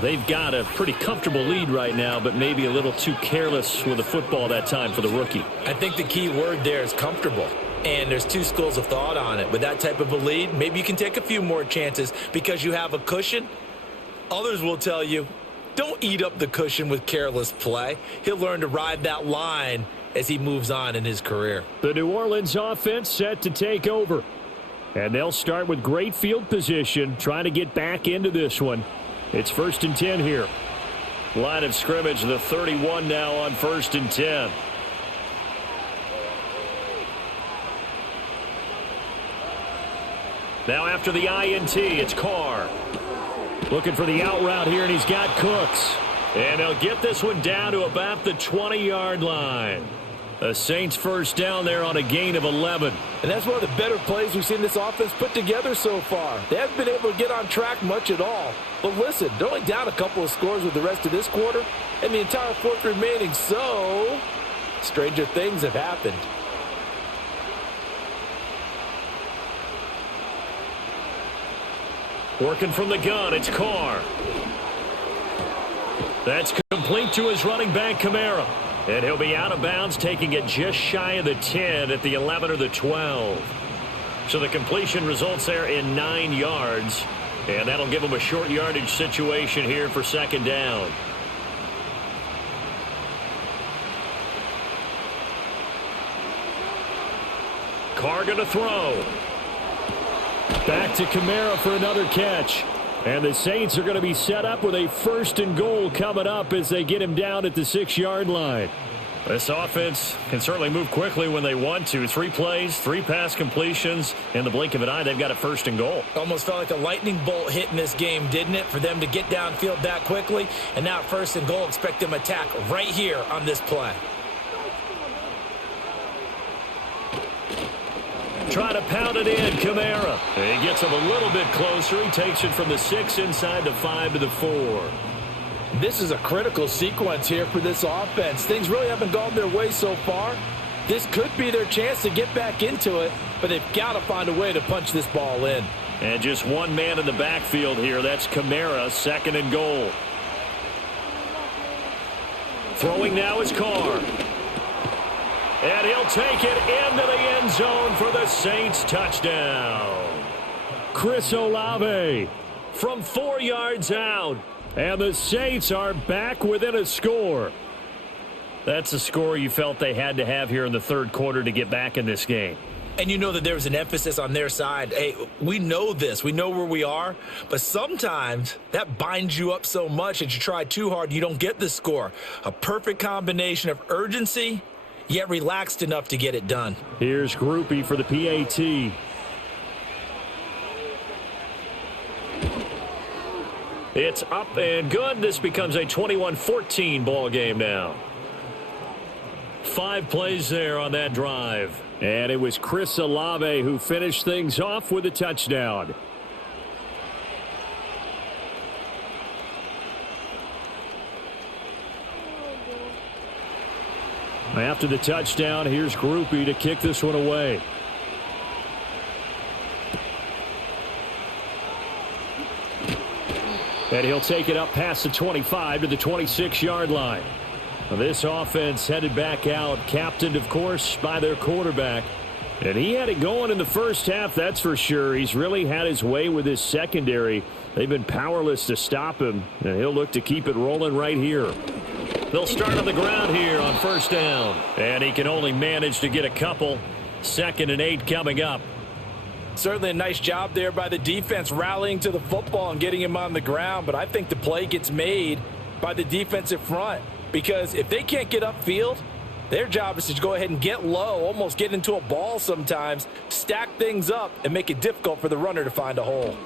They've got a pretty comfortable lead right now, but maybe a little too careless with the football that time for the rookie. I think the key word there is comfortable. And there's two schools of thought on it. With that type of a lead, maybe you can take a few more chances because you have a cushion. Others will tell you, don't eat up the cushion with careless play. He'll learn to ride that line as he moves on in his career. The New Orleans offense set to take over. And they'll start with great field position, trying to get back into this one. It's 1st and 10 here. Line of scrimmage, the 31 now on 1st and 10. Now after the INT, it's Carr. Looking for the out route here, and he's got Cooks. And they'll get this one down to about the 20-yard line. The Saints first down there on a gain of 11. And that's one of the better plays we've seen this offense put together so far. They haven't been able to get on track much at all. But listen, they're only down a couple of scores with the rest of this quarter and the entire fourth remaining. So, stranger things have happened. Working from the gun, it's Carr. That's complete to his running back, Kamara. And he'll be out of bounds, taking it just shy of the 10 at the 11 or the 12. So the completion results there in 9 yards. And that'll give him a short yardage situation here for 2nd down. Carr going to throw. Back to Kamara for another catch. And the Saints are going to be set up with a 1st and goal coming up as they get him down at the 6-yard line. This offense can certainly move quickly when they want to. 3 plays, 3 pass completions. In the blink of an eye, they've got a 1st and goal. Almost felt like a lightning bolt hit in this game, didn't it? For them to get downfield that quickly. And now 1st and goal, expect them to attack right here on this play. Try to pound it in, Kamara. He gets him a little bit closer. He takes it from the 6 inside the 5 to the 4. This is a critical sequence here for this offense. Things really haven't gone their way so far. This could be their chance to get back into it, but they've got to find a way to punch this ball in. And just one man in the backfield here. That's Kamara, 2nd and goal. Throwing now is Carr. And he'll take it into the end zone for the Saints touchdown. Chris Olave from 4 yards out. And the Saints are back within a score. That's a score you felt they had to have here in the 3rd quarter to get back in this game. and you know that there's an emphasis on their side. Hey, we know this. We know where we are. But sometimes that binds you up so much that you try too hard, you don't get the score. A perfect combination of urgency, yet relaxed enough to get it done. Here's Groupie for the PAT. It's up and good. This becomes a 21-14 ball game now. 5 plays there on that drive. And it was Chris Olave who finished things off with a touchdown. After the touchdown, here's Groupie to kick this one away. And he'll take it up past the 25 to the 26-yard line. This offense headed back out, captained, of course, by their quarterback. And he had it going in the first half, that's for sure. He's really had his way with his secondary. They've been powerless to stop him, and he'll look to keep it rolling right here. They'll start on the ground here on first down. And he can only manage to get a couple. 2nd and 8 coming up. Certainly a nice job there by the defense rallying to the football and getting him on the ground. But I think the play gets made by the defensive front. Because if they can't get upfield, their job is to go ahead and get low, almost get into a ball sometimes, stack things up, and make it difficult for the runner to find a hole.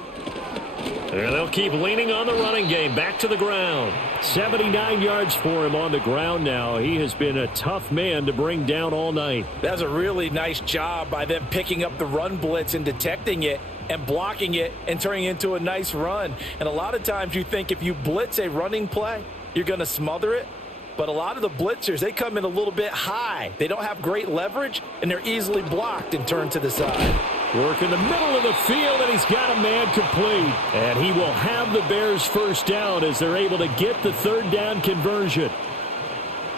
And they'll keep leaning on the running game. Back to the ground. 79 yards for him on the ground now. He has been a tough man to bring down all night. That's a really nice job by them picking up the run blitz and detecting it and blocking it and turning it into a nice run. And a lot of times you think if you blitz a running play, you're going to smother it. But a lot of the blitzers, they come in a little bit high. They don't have great leverage, and they're easily blocked and turned to the side. Work in the middle of the field, and he's got a man complete. And he will have the Bears first down as they're able to get the 3rd down conversion.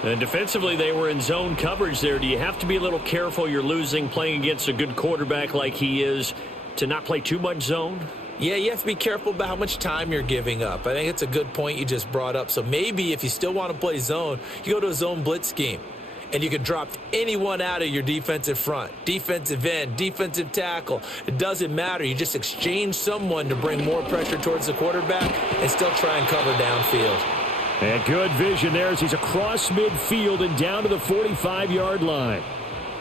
And defensively, they were in zone coverage there. Do you have to be a little careful? You're losing playing against a good quarterback like he is to not play too much zone? Yeah, you have to be careful about how much time you're giving up. I think it's a good point you just brought up. So maybe if you still want to play zone, you go to a zone blitz scheme. And you can drop anyone out of your defensive front. Defensive end, defensive tackle. It doesn't matter. You just exchange someone to bring more pressure towards the quarterback and still try and cover downfield. And good vision there as he's across midfield and down to the 45-yard line.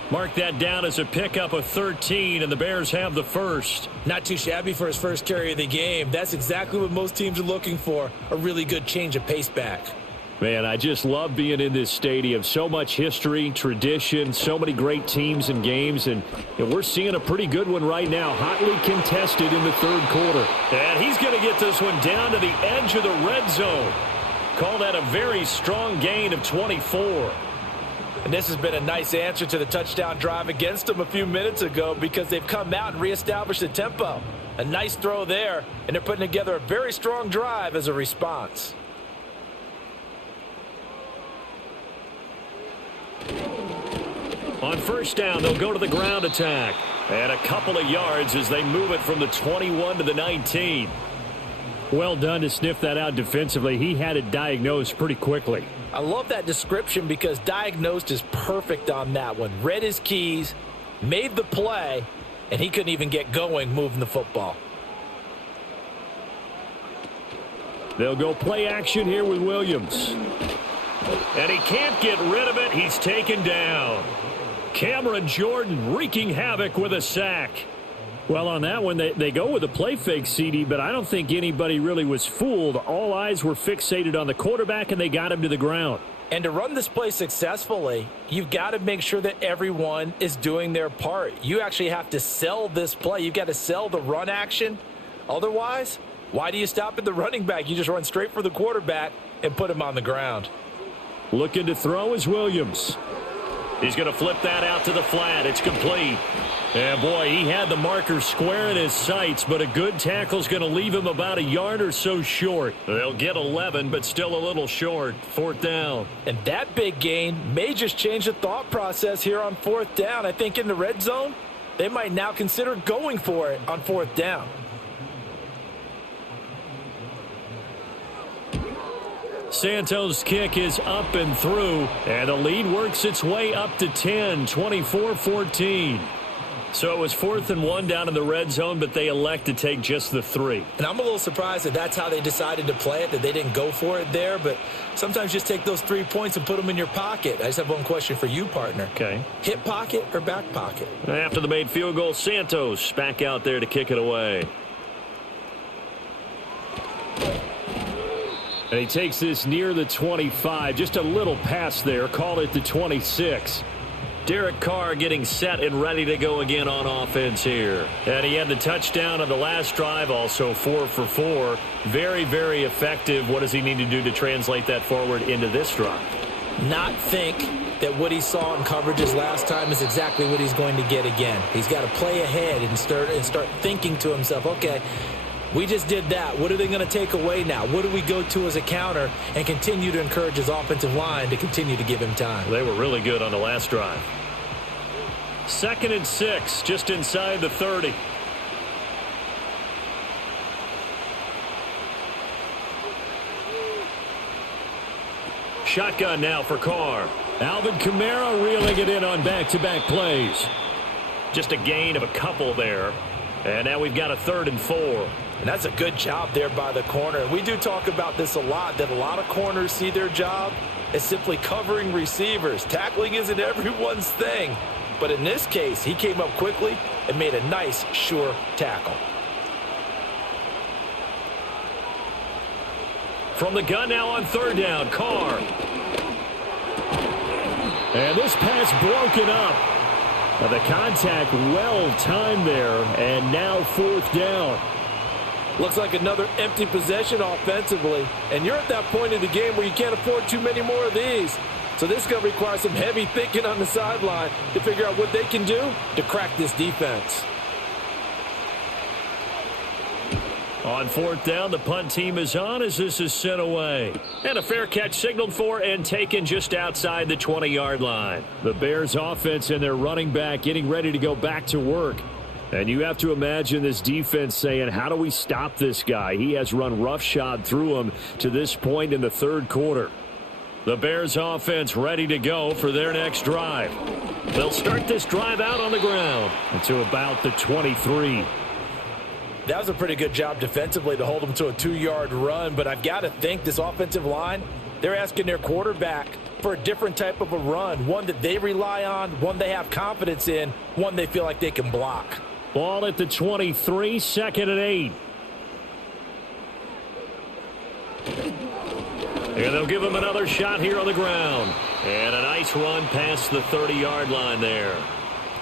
Mark that down as a pickup of 13, and the Bears have the first. Not too shabby for his first carry of the game. That's exactly what most teams are looking for, a really good change of pace back. Man, I just love being in this stadium. So much history, tradition, so many great teams and games, and we're seeing a pretty good one right now, hotly contested in the 3rd quarter. And he's going to get this one down to the edge of the red zone. Call that a very strong gain of 24. And this has been a nice answer to the touchdown drive against them a few minutes ago because they've come out and reestablished the tempo. A nice throw there, and they're putting together a very strong drive as a response. On first down, they'll go to the ground attack. And a couple of yards as they move it from the 21 to the 19. Well done to sniff that out defensively. He had it diagnosed pretty quickly. I love that description because diagnosed is perfect on that one. Read his keys, made the play, and he couldn't even get going moving the football. They'll go play action here with Williams. And he can't get rid of it. He's taken down. Cameron Jordan wreaking havoc with a sack. Well, on that one, they go with a play fake, CD, but I don't think anybody really was fooled. All eyes were fixated on the quarterback, and they got him to the ground. And to run this play successfully, you've got to make sure that everyone is doing their part. You actually have to sell this play. You've got to sell the run action. Otherwise, why do you stop at the running back? You just run straight for the quarterback and put him on the ground. Looking to throw is Williams. He's going to flip that out to the flat. It's complete. And boy, he had the marker square in his sights, but a good tackle's going to leave him about a yard or so short. They'll get 11, but still a little short. 4th down. And that big gain may just change the thought process here on 4th down. I think in the red zone, they might now consider going for it on 4th down. Santos' kick is up and through, and the lead works its way up to 10, 24-14. So it was 4th and 1 down in the red zone, but they elect to take just the 3. And I'm a little surprised that that's how they decided to play it, that they didn't go for it there. But sometimes just take those 3 points and put them in your pocket. I just have one question for you, partner. Okay. Hip pocket or back pocket? After the made field goal, Santos back out there to kick it away. And he takes this near the 25. Just a little pass there. Call it the 26. Derek Carr getting set and ready to go again on offense here. And he had the touchdown on the last drive, also 4 for 4. Very, very effective. What does he need to do to translate that forward into this drive? Not think that what he saw in coverages last time is exactly what he's going to get again. He's got to play ahead and start thinking to himself, okay, we just did that. What are they going to take away now? What do we go to as a counter, and continue to encourage his offensive line to continue to give him time? They were really good on the last drive. 2nd and 6, just inside the 30. Shotgun now for Carr. Alvin Kamara reeling it in on back-to-back plays. Just a gain of a couple there. And now we've got a 3rd and 4. And that's a good job there by the corner. We do talk about this a lot, that a lot of corners see their job as simply covering receivers. Tackling isn't everyone's thing. But in this case, he came up quickly and made a nice, sure tackle. From the gun now on 3rd down, Carr. And this pass broken up. The contact well timed there, and now 4th down. Looks like another empty possession offensively, and you're at that point in the game where you can't afford too many more of these. So this is going to require some heavy thinking on the sideline to figure out what they can do to crack this defense. On 4th down, the punt team is on as this is sent away. And a fair catch signaled for and taken just outside the 20-yard line. The Bears offense and their running back getting ready to go back to work. And you have to imagine this defense saying, how do we stop this guy? He has run roughshod through him to this point in the 3rd quarter. The Bears offense ready to go for their next drive. They'll start this drive out on the ground. To about the 23. That was a pretty good job defensively to hold them to a 2-yard run, but I've got to think this offensive line, they're asking their quarterback for a different type of a run, one that they rely on, one they have confidence in, one they feel like they can block. Ball at the 23, 2nd and 8. And they'll give him another shot here on the ground. And a nice run past the 30-yard line there.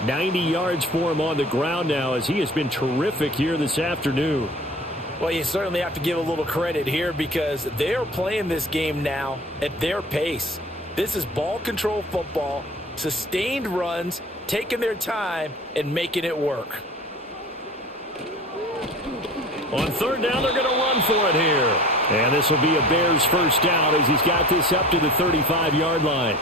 90 yards for him on the ground now, as he has been terrific here this afternoon. Well, you certainly have to give a little credit here because they are playing this game now at their pace. This is ball control football, sustained runs, taking their time, and making it work. On 3rd down, they're going to run for it here. And this will be a Bears 1st down as he's got this up to the 35-yard line.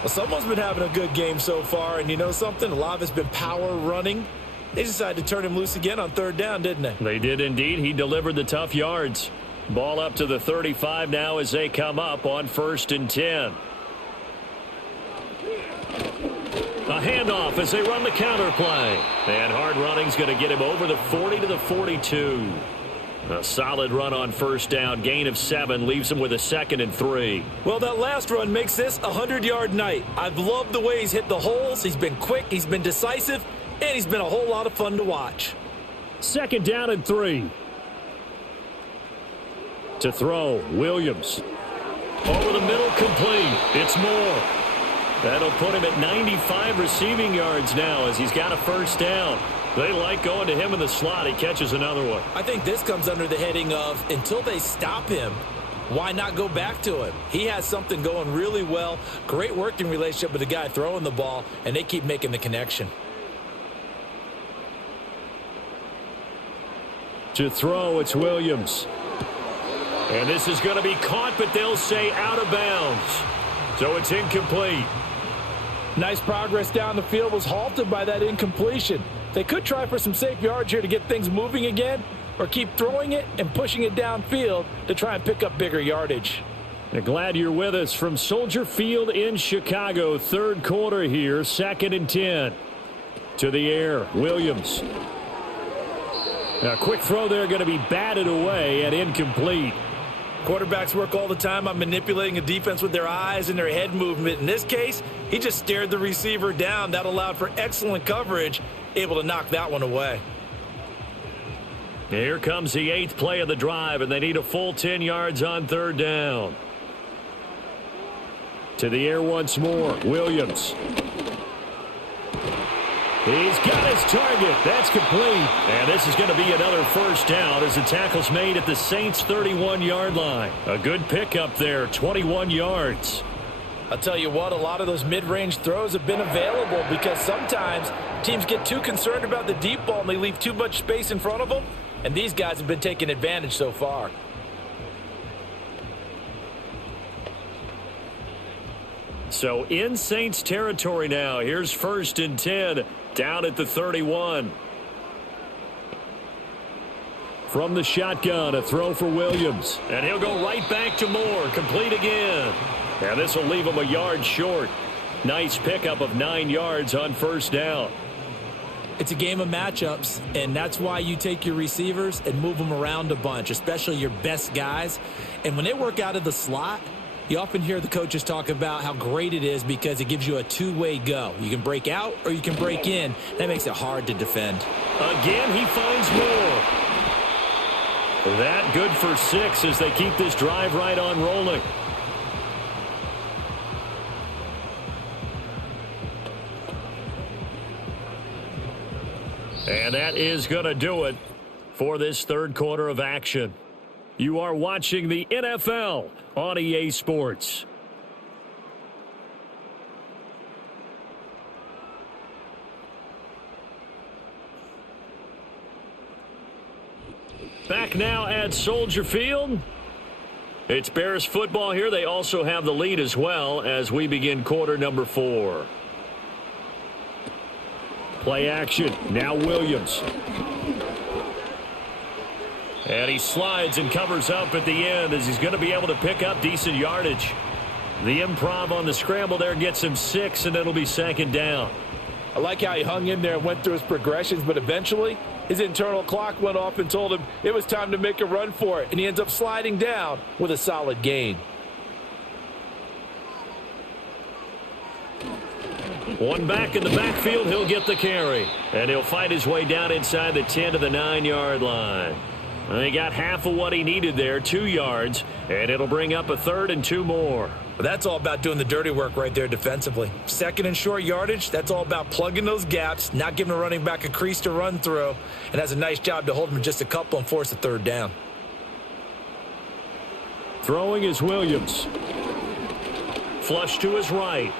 Well, someone's been having a good game so far, and you know something? A lot of it's been power running. They decided to turn him loose again on 3rd down, didn't they? They did indeed. He delivered the tough yards. Ball up to the 35 now as they come up on 1st and 10. A handoff as they run the counter play. And hard running's going to get him over the 40 to the 42. A solid run on 1st down. Gain of 7 leaves him with a 2nd and 3. Well, that last run makes this a 100-yard night. I've loved the way he's hit the holes. He's been quick. He's been decisive. And he's been a whole lot of fun to watch. 2nd down and 3. To throw, Williams. Over the middle, complete. It's Moore. That'll put him at 95 receiving yards now as he's got a 1st down. They like going to him in the slot. He catches another one. I think this comes under the heading of until they stop him, why not go back to him? He has something going really well. Great working relationship with the guy throwing the ball, and they keep making the connection. To throw, it's Williams. And this is going to be caught, but they'll say out of bounds. So it's incomplete. Nice progress down the field was halted by that incompletion. They could try for some safe yards here to get things moving again, or keep throwing it and pushing it downfield to try and pick up bigger yardage. Glad you're with us from Soldier Field in Chicago. 3rd quarter here, 2nd and 10. To the air, Williams. A quick throw there, going to be batted away and incomplete. Quarterbacks work all the time on manipulating a defense with their eyes and their head movement. In this case, he just stared the receiver down. That allowed for excellent coverage, able to knock that one away. Here comes the 8th play of the drive, and they need a full 10 yards on 3rd down. To the air once more, Williams. He's got his target. That's complete. And this is going to be another first down as the tackle's made at the Saints' 31-yard line. A good pickup there, 21 yards. I'll tell you what, a lot of those mid-range throws have been available because sometimes teams get too concerned about the deep ball and they leave too much space in front of them, and these guys have been taking advantage so far. So in Saints territory now. Here's 1st and 10 down at the 31. From the shotgun, a throw for Williams. And he'll go right back to Moore. Complete again. And this will leave him a yard short. Nice pickup of 9 yards on 1st down. It's a game of matchups, and that's why you take your receivers and move them around a bunch, especially your best guys. And when they work out of the slot, you often hear the coaches talk about how great it is because it gives you a two-way go. You can break out or you can break in. That makes it hard to defend. Again, he finds Moore. That good for 6 as they keep this drive right on rolling. And that is going to do it for this 3rd quarter of action. You are watching the NFL on EA Sports. Back now at Soldier Field. It's Bears football here. They also have the lead as well as we begin quarter number 4. Play action. Now Williams. And he slides and covers up at the end as he's going to be able to pick up decent yardage. The improv on the scramble there gets him 6, and it'll be 2nd down. I like how he hung in there and went through his progressions, but eventually his internal clock went off and told him it was time to make a run for it, and he ends up sliding down with a solid gain. One back in the backfield, he'll get the carry. And he'll fight his way down inside the 10 to the 9-yard line. And he got half of what he needed there, 2 yards, and it'll bring up a 3rd and 2 more. But that's all about doing the dirty work right there defensively. 2nd and short yardage, that's all about plugging those gaps, not giving a running back a crease to run through, and has a nice job to hold him just a couple and force a 3rd down. Throwing is Williams. Flush to his right.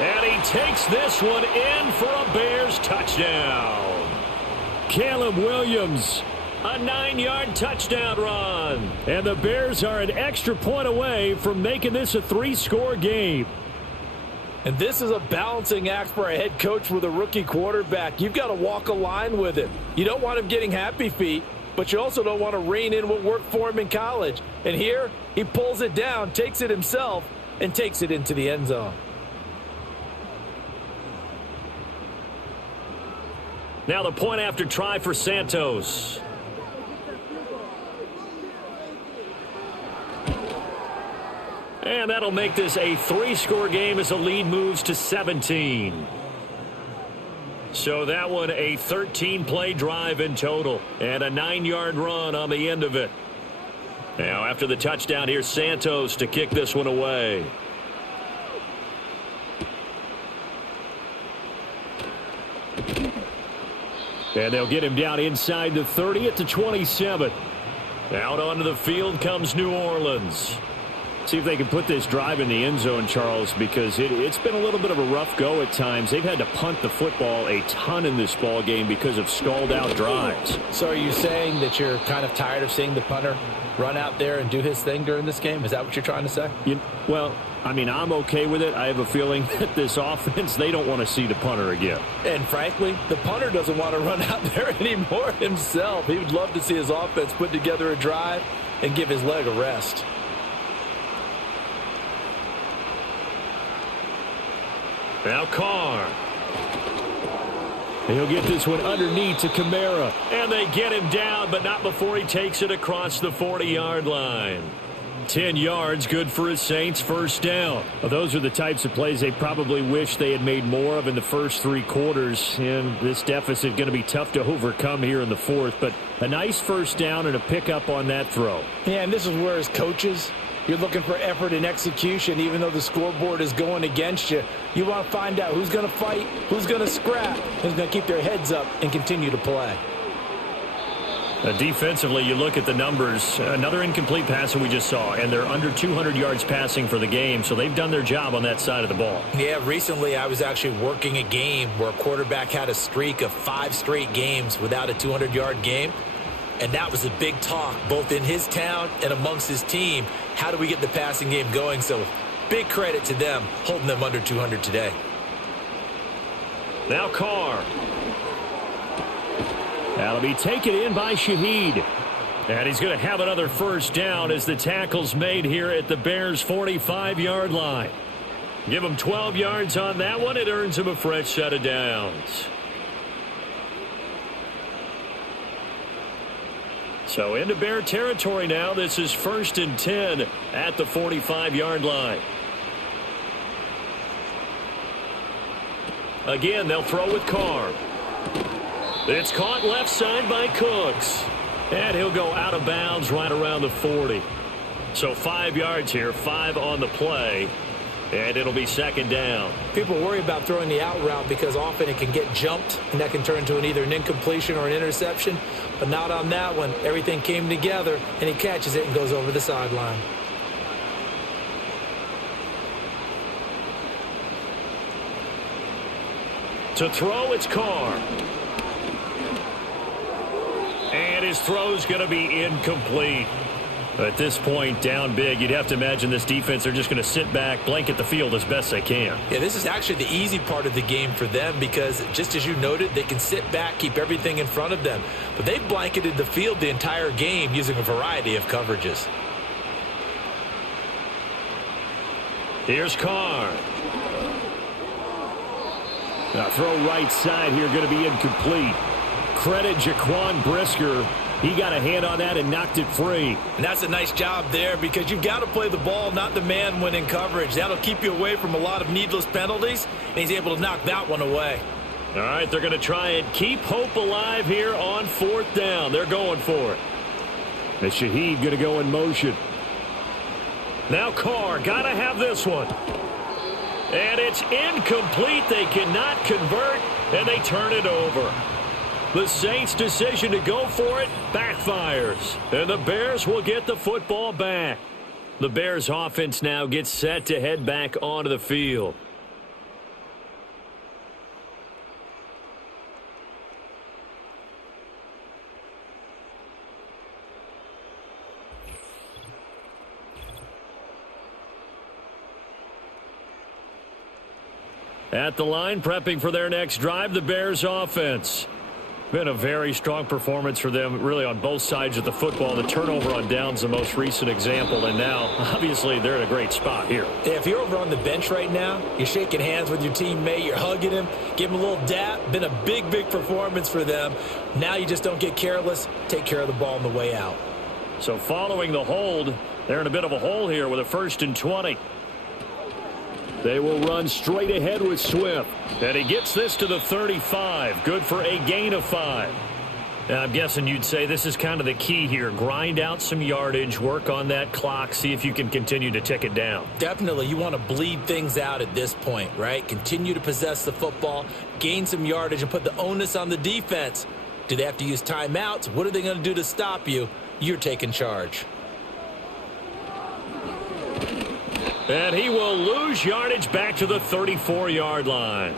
And he takes this one in for a Bears touchdown. Caleb Williams. A 9-yard touchdown run. And the Bears are an extra point away from making this a 3-score game. And this is a balancing act for a head coach with a rookie quarterback. You've got to walk a line with him. You don't want him getting happy feet, but you also don't want to rein in what worked for him in college. And here, he pulls it down, takes it himself, and takes it into the end zone. Now the point after try for Santos. And that'll make this a 3-score game as the lead moves to 17. So that one a 13-play drive in total and a 9-yard run on the end of it. Now after the touchdown, here's Santos to kick this one away. And they'll get him down inside the 30 at the 27. Out onto the field comes New Orleans. See if they can put this drive in the end zone, Charles, because it's been a little bit of a rough go at times. They've had to punt the football a ton in this ball game because of stalled-out drives. So are you saying that you're kind of tired of seeing the punter run out there and do his thing during this game? Is that what you're trying to say? Well, I mean, I'm okay with it. I have a feeling that this offense, they don't want to see the punter again. And frankly, the punter doesn't want to run out there anymore himself. He would love to see his offense put together a drive and give his leg a rest. Now Carr. He'll get this one underneath to Kamara. And they get him down, but not before he takes it across the 40-yard line. 10 yards, good for his Saints, first down. Well, those are the types of plays they probably wish they had made more of in the first 3 quarters. And this deficit going to be tough to overcome here in the fourth. But a nice first down and a pickup on that throw. Yeah, and this is where as coaches, you're looking for effort and execution. Even though the scoreboard is going against you, you want to find out who's going to fight, who's going to scrap, who's going to keep their heads up and continue to play. Defensively, you look at the numbers. Another incomplete pass that we just saw, and they're under 200 yards passing for the game, so they've done their job on that side of the ball. Yeah, recently I was actually working a game where a quarterback had a streak of 5 straight games without a 200-yard game, and that was a big talk both in his town and amongst his team. How do we get the passing game going? So big credit to them holding them under 200 today. Now Carr. That'll be taken in by Shaheed. And he's going to have another first down as the tackle's made here at the Bears' 45-yard line. Give him 12 yards on that one. It earns him a fresh set of downs. So into Bear territory now. This is 1st and 10 at the 45-yard line. Again, they'll throw with Carr. It's caught left side by Cooks. And he'll go out of bounds right around the 40. So 5 yards here, 5 on the play. And it'll be 2nd down. People worry about throwing the out route because often it can get jumped, and that can turn into either an incompletion or an interception. But not on that one. Everything came together, and he catches it and goes over the sideline. To throw, it's Carr. And his throw's going to be incomplete. At this point, down big, you'd have to imagine this defense, they're just going to sit back, blanket the field as best they can. Yeah, this is actually the easy part of the game for them because, just as you noted, they can sit back, keep everything in front of them. But they've blanketed the field the entire game using a variety of coverages. Here's Carr. Now throw right side here, going to be incomplete. Credit Jaquan Brisker. He got a hand on that and knocked it free. And that's a nice job there because you've got to play the ball, not the man when in coverage. That'll keep you away from a lot of needless penalties, and he's able to knock that one away. All right, they're going to try and keep hope alive here on 4th down. They're going for it. And Shaheed going to go in motion. Now Carr, got to have this one. And it's incomplete. They cannot convert, and they turn it over. The Saints' decision to go for it backfires, and the Bears will get the football back. The Bears' offense now gets set to head back onto the field. At the line, prepping for their next drive, the Bears' offense. Been a very strong performance for them, really, on both sides of the football. The turnover on downs, the most recent example, and now, obviously, they're in a great spot here. Yeah, if you're over on the bench right now, you're shaking hands with your teammate, you're hugging him, give him a little dap. Been a big, big performance for them. Now you just don't get careless. Take care of the ball on the way out. So following the hold, they're in a bit of a hole here with a 1st and 20. They will run straight ahead with Swift. And he gets this to the 35. Good for a gain of 5. Now, I'm guessing you'd say this is kind of the key here. Grind out some yardage, work on that clock, see if you can continue to tick it down. Definitely, you want to bleed things out at this point, right? Continue to possess the football, gain some yardage, and put the onus on the defense. Do they have to use timeouts? What are they going to do to stop you? You're taking charge. And he will lose yardage back to the 34-yard line.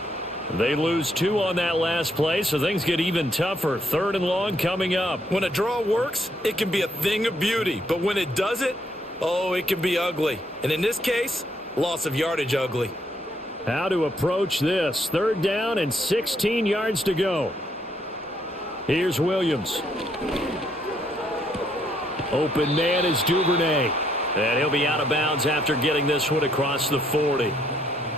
They lose 2 on that last play, so things get even tougher. 3rd and long coming up. When a draw works, it can be a thing of beauty. But when it doesn't, oh, it can be ugly. And in this case, loss of yardage ugly. How to approach this. 3rd down and 16 yards to go. Here's Williams. Open man is Duvernay. And he'll be out of bounds after getting this one across the 40.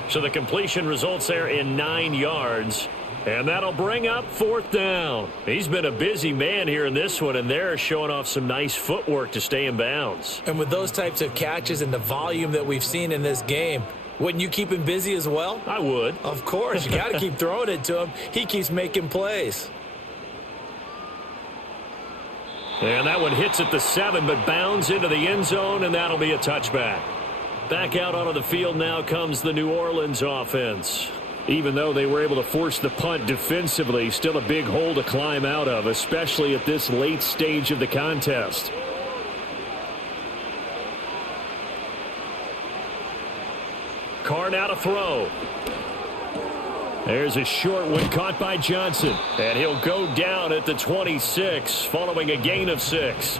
So the completion results there in 9 yards. And that'll bring up 4th down. He's been a busy man here in this one, and they're showing off some nice footwork to stay in bounds. And with those types of catches and the volume that we've seen in this game, wouldn't you keep him busy as well? I would. Of course. You got to keep throwing it to him. He keeps making plays. And that one hits at the 7, but bounds into the end zone, and that'll be a touchback. Back out onto the field now comes the New Orleans offense. Even though they were able to force the punt defensively, still a big hole to climb out of, especially at this late stage of the contest. Carr now to throw. There's a short one caught by Johnson. And he'll go down at the 26 following a gain of 6.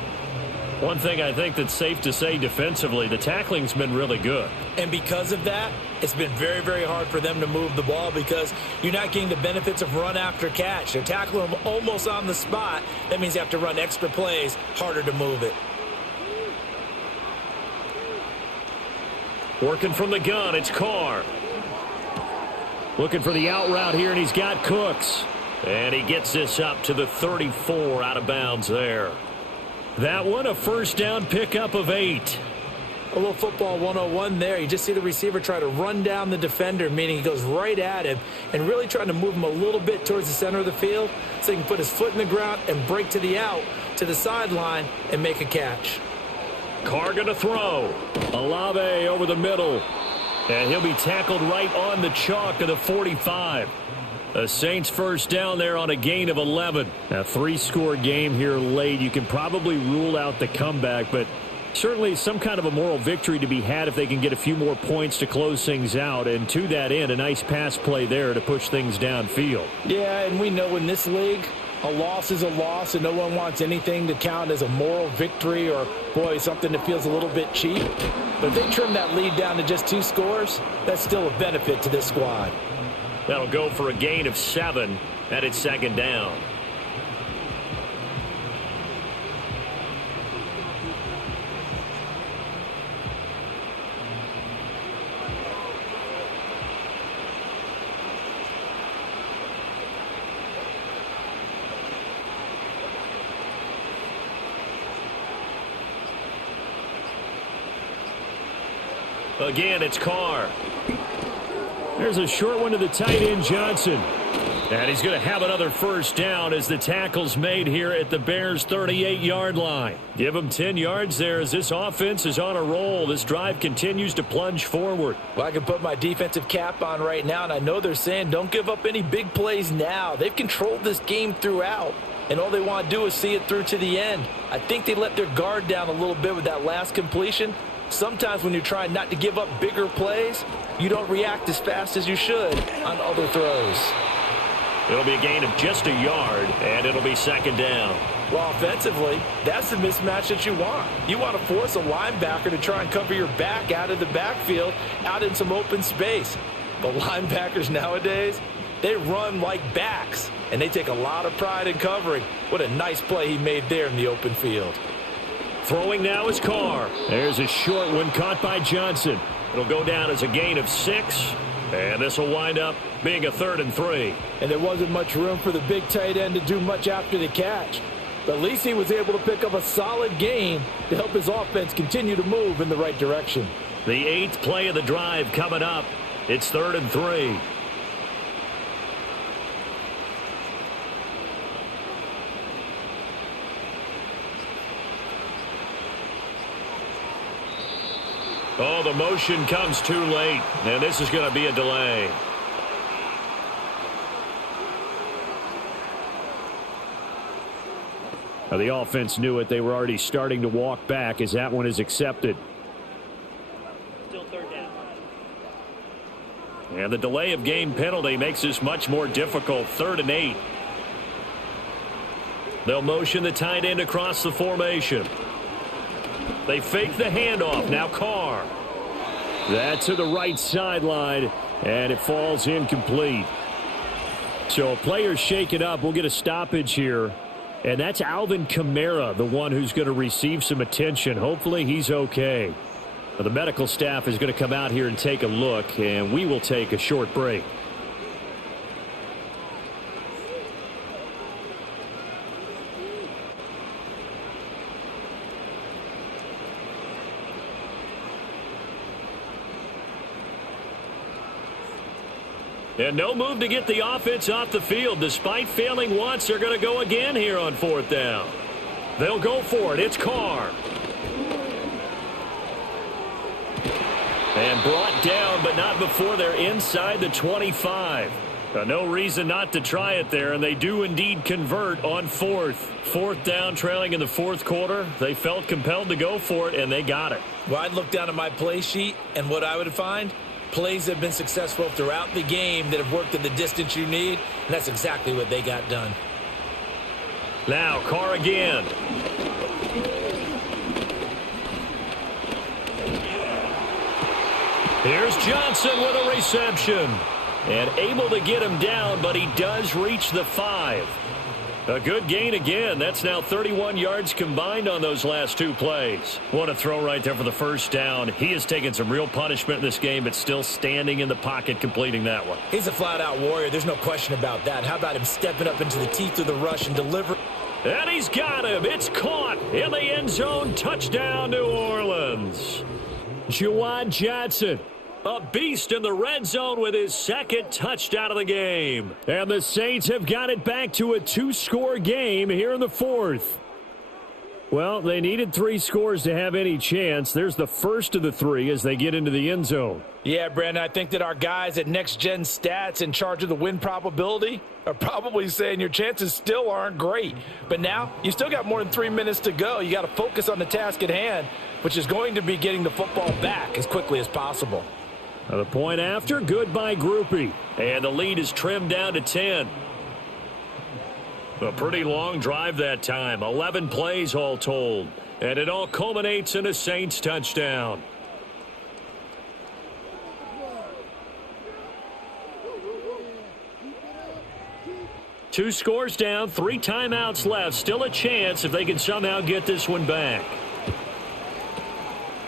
One thing I think that's safe to say defensively, the tackling's been really good. And because of that, it's been very, very hard for them to move the ball because you're not getting the benefits of run after catch. They're tackling them almost on the spot. That means you have to run extra plays, harder to move it. Working from the gun, it's Carr. Looking for the out route here, and he's got Cooks. And he gets this up to the 34 out of bounds there. That one, a first down pickup of 8. A little football 101 there. You just see the receiver try to run down the defender, meaning he goes right at him and really trying to move him a little bit towards the center of the field so he can put his foot in the ground and break to the out, to the sideline, and make a catch. Carr going to throw. Olave over the middle. And he'll be tackled right on the chalk of the 45. A Saints first down there on a gain of 11. A 3-score game here late. You can probably rule out the comeback, but certainly some kind of a moral victory to be had if they can get a few more points to close things out. And to that end, a nice pass play there to push things downfield. Yeah, and we know in this league, a loss is a loss, and no one wants anything to count as a moral victory or, boy, something that feels a little bit cheap. But if they trim that lead down to just 2 scores, that's still a benefit to this squad. That'll go for a gain of 7, and it's 2nd down. Again, it's Carr. There's a short one to the tight end, Johnson. And he's going to have another first down as the tackle's made here at the Bears' 38-yard line. Give them 10 yards there as this offense is on a roll. This drive continues to plunge forward. Well, I can put my defensive cap on right now, and I know they're saying don't give up any big plays now. They've controlled this game throughout, and all they want to do is see it through to the end. I think they let their guard down a little bit with that last completion. Sometimes when you're trying not to give up bigger plays, you don't react as fast as you should on other throws. It'll be a gain of just a yard, and it'll be 2nd down. Well, offensively, that's the mismatch that you want. You want to force a linebacker to try and cover your back out of the backfield, out in some open space. The linebackers nowadays, they run like backs, and they take a lot of pride in covering. What a nice play he made there in the open field. Throwing now is Carr. There's a short one caught by Johnson. It'll go down as a gain of 6, and this will wind up being a 3rd and 3. And there wasn't much room for the big tight end to do much after the catch. But at least he was able to pick up a solid gain to help his offense continue to move in the right direction. The 8th play of the drive coming up. It's 3rd and 3. Oh, the motion comes too late, and this is going to be a delay. Now, the offense knew it. They were already starting to walk back as that one is accepted. Still 3rd down. And the delay of game penalty makes this much more difficult. 3rd and 8. They'll motion the tight end across the formation. They fake the handoff. Now Carr. That to the right sideline, and it falls incomplete. So a player shaken up. We'll get a stoppage here. And that's Alvin Kamara, the one who's going to receive some attention. Hopefully he's okay. The medical staff is going to come out here and take a look, and we will take a short break. And no move to get the offense off the field. Despite failing once, they're going to go again here on 4th down. They'll go for it. It's Carr. And brought down, but not before they're inside the 25. No reason not to try it there, and they do indeed convert on 4th. 4th down, trailing in the 4th quarter. They felt compelled to go for it, and they got it. Well, I'd look down at my play sheet, and what I would find, plays have been successful throughout the game that have worked at the distance you need, and that's exactly what they got done. Now, Carr again. Here's Johnson with a reception. And able to get him down, but he does reach the 5. A good gain again. That's now 31 yards combined on those last 2 plays. What a throw right there for the 1st down. He has taken some real punishment in this game, but still standing in the pocket completing that one. He's a flat-out warrior. There's no question about that. How about him stepping up into the teeth of the rush and delivering? And he's got him. It's caught in the end zone. Touchdown, New Orleans. Juwan Johnson, a beast in the red zone with his 2nd touchdown of the game. And the Saints have got it back to a 2-score game here in the 4th. Well, they needed 3 scores to have any chance. There's the first of the 3 as they get into the end zone. Yeah, Brandon, I think that our guys at Next Gen Stats in charge of the win probability are probably saying your chances still aren't great. But now, you still got more than 3 minutes to go. You got to focus on the task at hand, which is going to be getting the football back as quickly as possible. The point after, good by Groupie. And the lead is trimmed down to 10. A pretty long drive that time. 11 plays all told. And it all culminates in a Saints touchdown. Two scores down, 3 timeouts left. Still a chance if they can somehow get this one back.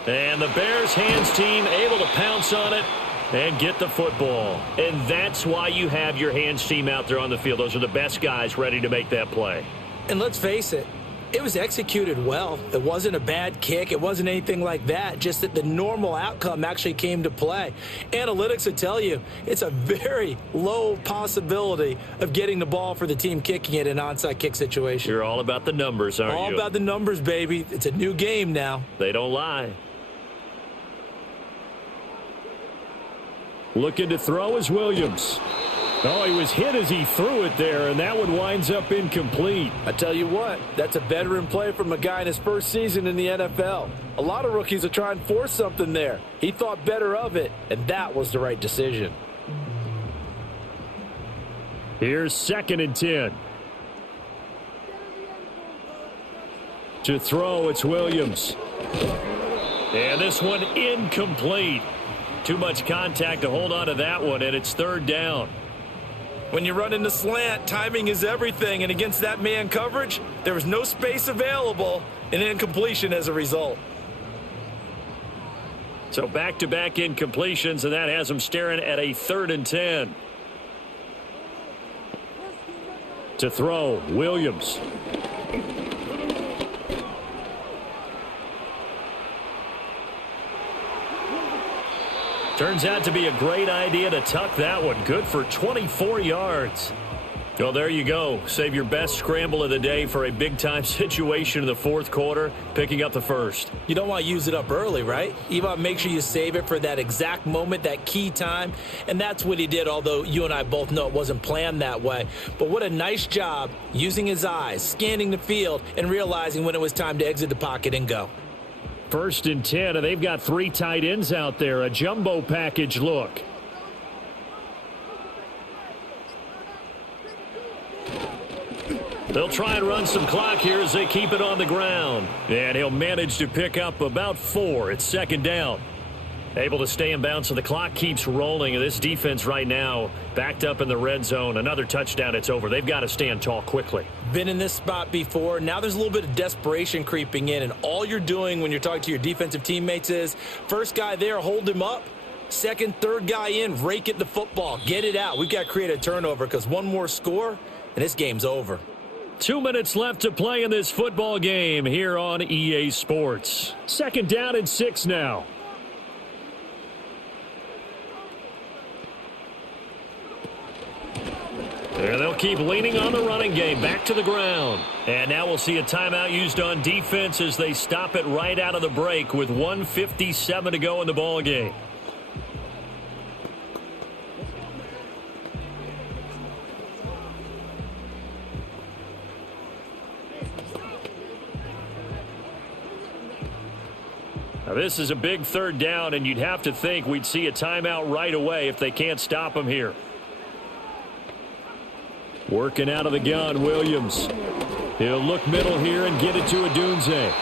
And the Bears hands team able to pounce on it and get the football. And that's why you have your hands team out there on the field. Those are the best guys ready to make that play. And let's face it, it was executed well. It wasn't a bad kick. It wasn't anything like that. Just that the normal outcome actually came to play. Analytics will tell you it's a very low possibility of getting the ball for the team kicking it in an onside kick situation. You're all about the numbers, aren't you? All about the numbers, baby. It's a new game now. They don't lie. Looking to throw is Williams. Oh, he was hit as he threw it there, and that one winds up incomplete. I tell you what, that's a veteran play from a guy in his first season in the NFL. A lot of rookies are trying to force something there. He thought better of it, and that was the right decision. Here's 2nd and 10. To throw, it's Williams. And this one incomplete. Too much contact to hold on to that one, and it's 3rd down. When you run in the slant, timing is everything, and against that man coverage, there was no space available, and incompletion as a result. So back-to-back incompletions, and that has them staring at a 3rd and 10. To throw, Williams. Turns out to be a great idea to tuck that one. Good for 24 yards. Well, there you go. Save your best scramble of the day for a big-time situation in the 4th quarter, picking up the 1st. You don't want to use it up early, right? You want to make sure you save it for that exact moment, that key time. And that's what he did, although you and I both know it wasn't planned that way. But what a nice job using his eyes, scanning the field, and realizing when it was time to exit the pocket and go. 1st and 10, and they've got 3 tight ends out there. A jumbo package look. They'll try and run some clock here as they keep it on the ground. And he'll manage to pick up about 4. It's 2nd down. Able to stay in bounds, so the clock keeps rolling. And this defense right now backed up in the red zone. Another touchdown, it's over. They've got to stand tall quickly. Been in this spot before. Now there's a little bit of desperation creeping in, and all you're doing when you're talking to your defensive teammates is first guy there, hold him up. Second, third guy in, rake at the football. Get it out. We've got to create a turnover because one more score, and this game's over. 2 minutes left to play in this football game here on EA Sports. Second down and 6 now. And they'll keep leaning on the running game. Back to the ground. And now we'll see a timeout used on defense as they stop it right out of the break with 1:57 to go in the ball game. Now this is a big third down, and you'd have to think we'd see a timeout right away if they can't stop them here. Working out of the gun, Williams. He'll look middle here and get it to Odunze.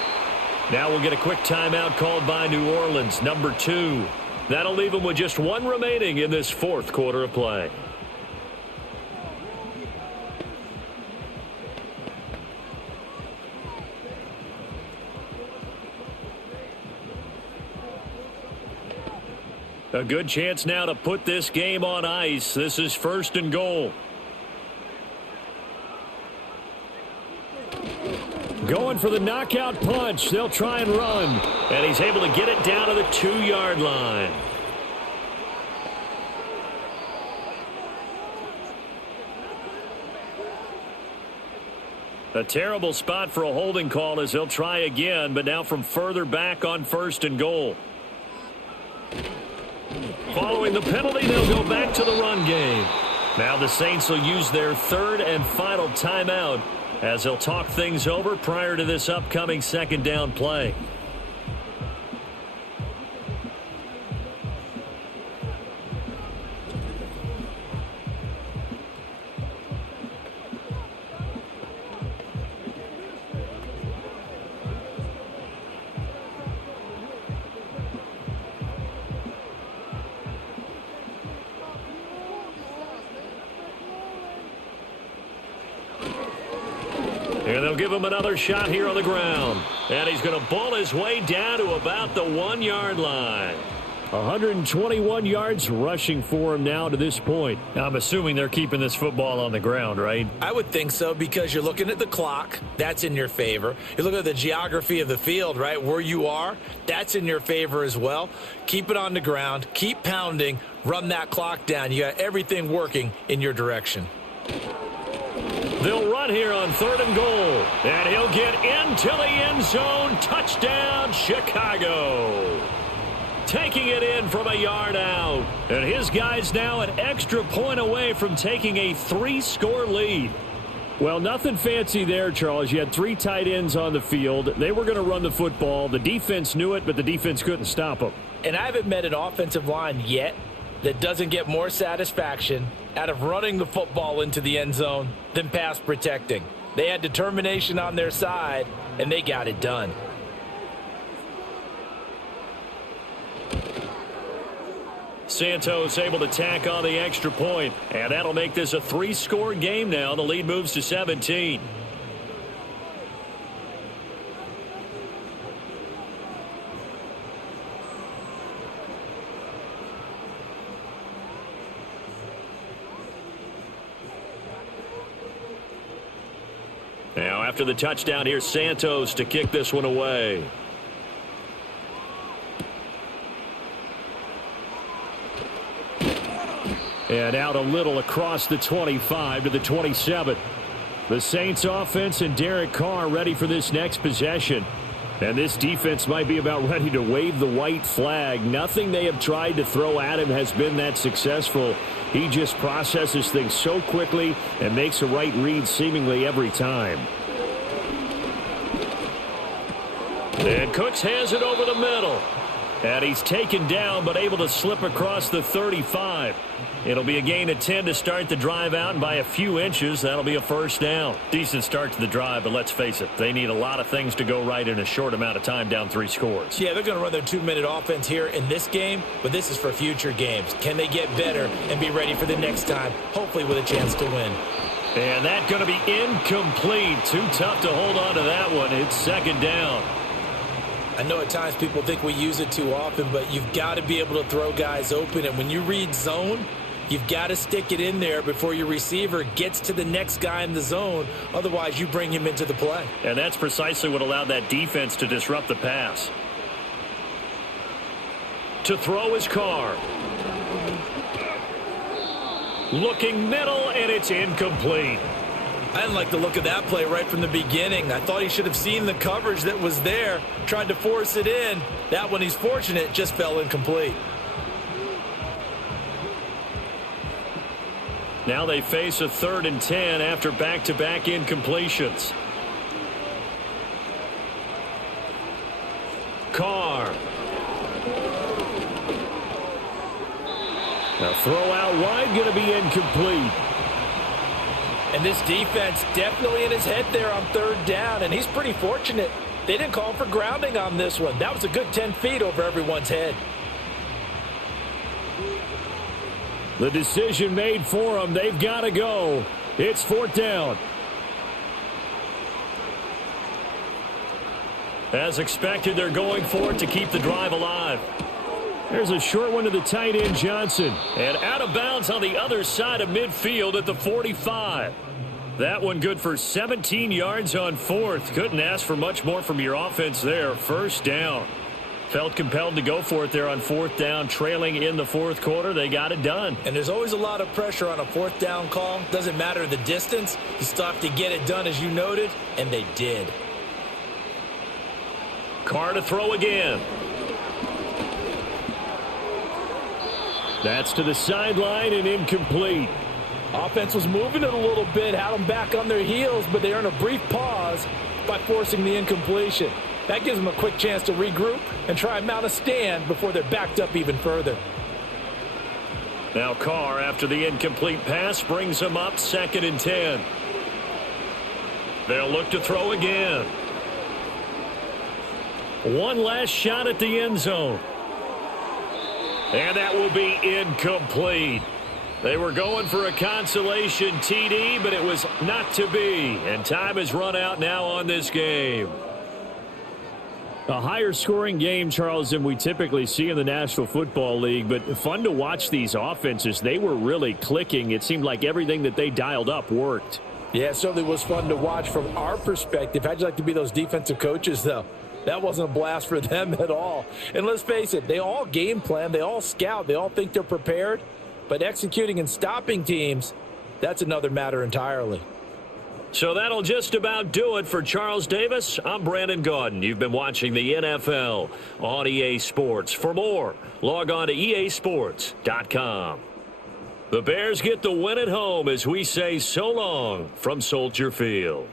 Now we'll get a quick timeout called by New Orleans, number 2. That'll leave them with just 1 remaining in this fourth quarter of play. A good chance now to put this game on ice. This is 1st and goal. Going for the knockout punch. They'll try and run. And he's able to get it down to the 2-yard line. A terrible spot for a holding call as they'll try again, but now from further back on 1st and goal. Following the penalty, they'll go back to the run game. Now the Saints will use their 3rd and final timeout as they'll talk things over prior to this upcoming 2nd down play. And they'll give him another shot here on the ground. And he's going to ball his way down to about the 1-yard line. 121 yards rushing for him now to this point. I'm assuming they're keeping this football on the ground, right? I would think so because you're looking at the clock. That's in your favor. You look at the geography of the field, right, where you are. That's in your favor as well. Keep it on the ground. Keep pounding. Run that clock down. You got everything working in your direction. They'll run here on 3rd and goal. And he'll get into the end zone. Touchdown, Chicago. Taking it in from a yard out. And his guys now an extra point away from taking a 3-score lead. Well, nothing fancy there, Charles. You had 3 tight ends on the field. They were going to run the football. The defense knew it, but the defense couldn't stop them. And I haven't met an offensive line yet that doesn't get more satisfaction out of running the football into the end zone than pass protecting. They had determination on their side, and they got it done. Santos able to tack on the extra point, and that'll make this a 3-score game now. The lead moves to 17. Now after the touchdown, here's Santos to kick this one away. And out a little across the 25 to the 27. The Saints offense and Derek Carr ready for this next possession. And this defense might be about ready to wave the white flag. Nothing they have tried to throw at him has been that successful. He just processes things so quickly and makes a right read seemingly every time. And Cooks has it over the middle. And he's taken down but able to slip across the 35. It'll be a gain of 10 to start the drive out, and by a few inches, that'll be a first down. Decent start to the drive, but let's face it, they need a lot of things to go right in a short amount of time down 3 scores. Yeah, they're going to run their 2-minute offense here in this game, but this is for future games. Can they get better and be ready for the next time, hopefully with a chance to win? And that's going to be incomplete. Too tough to hold on to that one. It's second down. I know at times people think we use it too often, but you've got to be able to throw guys open. And when you read zone, you've got to stick it in there before your receiver gets to the next guy in the zone. Otherwise, you bring him into the play. And that's precisely what allowed that defense to disrupt the pass. To throw his Carr. Looking middle, and it's incomplete. I didn't like the look of that play right from the beginning. I thought he should have seen the coverage that was there, tried to force it in. That one, he's fortunate, just fell incomplete. Now they face a 3rd and 10 after back-to-back incompletions. Carr. A throw out wide, going to be incomplete. And this defense definitely in his head there on 3rd down, and he's pretty fortunate. They didn't call for grounding on this one. That was a good 10 feet over everyone's head. The decision made for them. They've got to go. It's 4th down. As expected, they're going for it to keep the drive alive. There's a short one to the tight end, Johnson. And out of bounds on the other side of midfield at the 45. That one good for 17 yards on 4th. Couldn't ask for much more from your offense there. First down. Felt compelled to go for it there on 4th down, trailing in the 4th quarter. They got it done. And there's always a lot of pressure on a 4th down call. Doesn't matter the distance. You still have to get it done, as you noted, and they did. Carr to throw again. That's to the sideline and incomplete. Offense was moving it a little bit, had them back on their heels, but they earned a brief pause by forcing the incompletion. That gives them a quick chance to regroup and try and mount a stand before they're backed up even further. Now Carr, after the incomplete pass, brings them up 2nd and 10. They'll look to throw again. One last shot at the end zone. And that will be incomplete. They were going for a consolation TD, but it was not to be. And time has run out now on this game. A higher scoring game, Charles, than we typically see in the National Football League, but fun to watch these offenses. They were really clicking. It seemed like everything that they dialed up worked. Yeah, it certainly was fun to watch from our perspective. How'd you like to be those defensive coaches, though? That wasn't a blast for them at all. And let's face it, they all game plan, they all scout, they all think they're prepared. But executing and stopping teams, that's another matter entirely. So that'll just about do it for Charles Davis. I'm Brandon Gaudin. You've been watching the NFL on EA Sports. For more, log on to easports.com. The Bears get the win at home as we say so long from Soldier Field.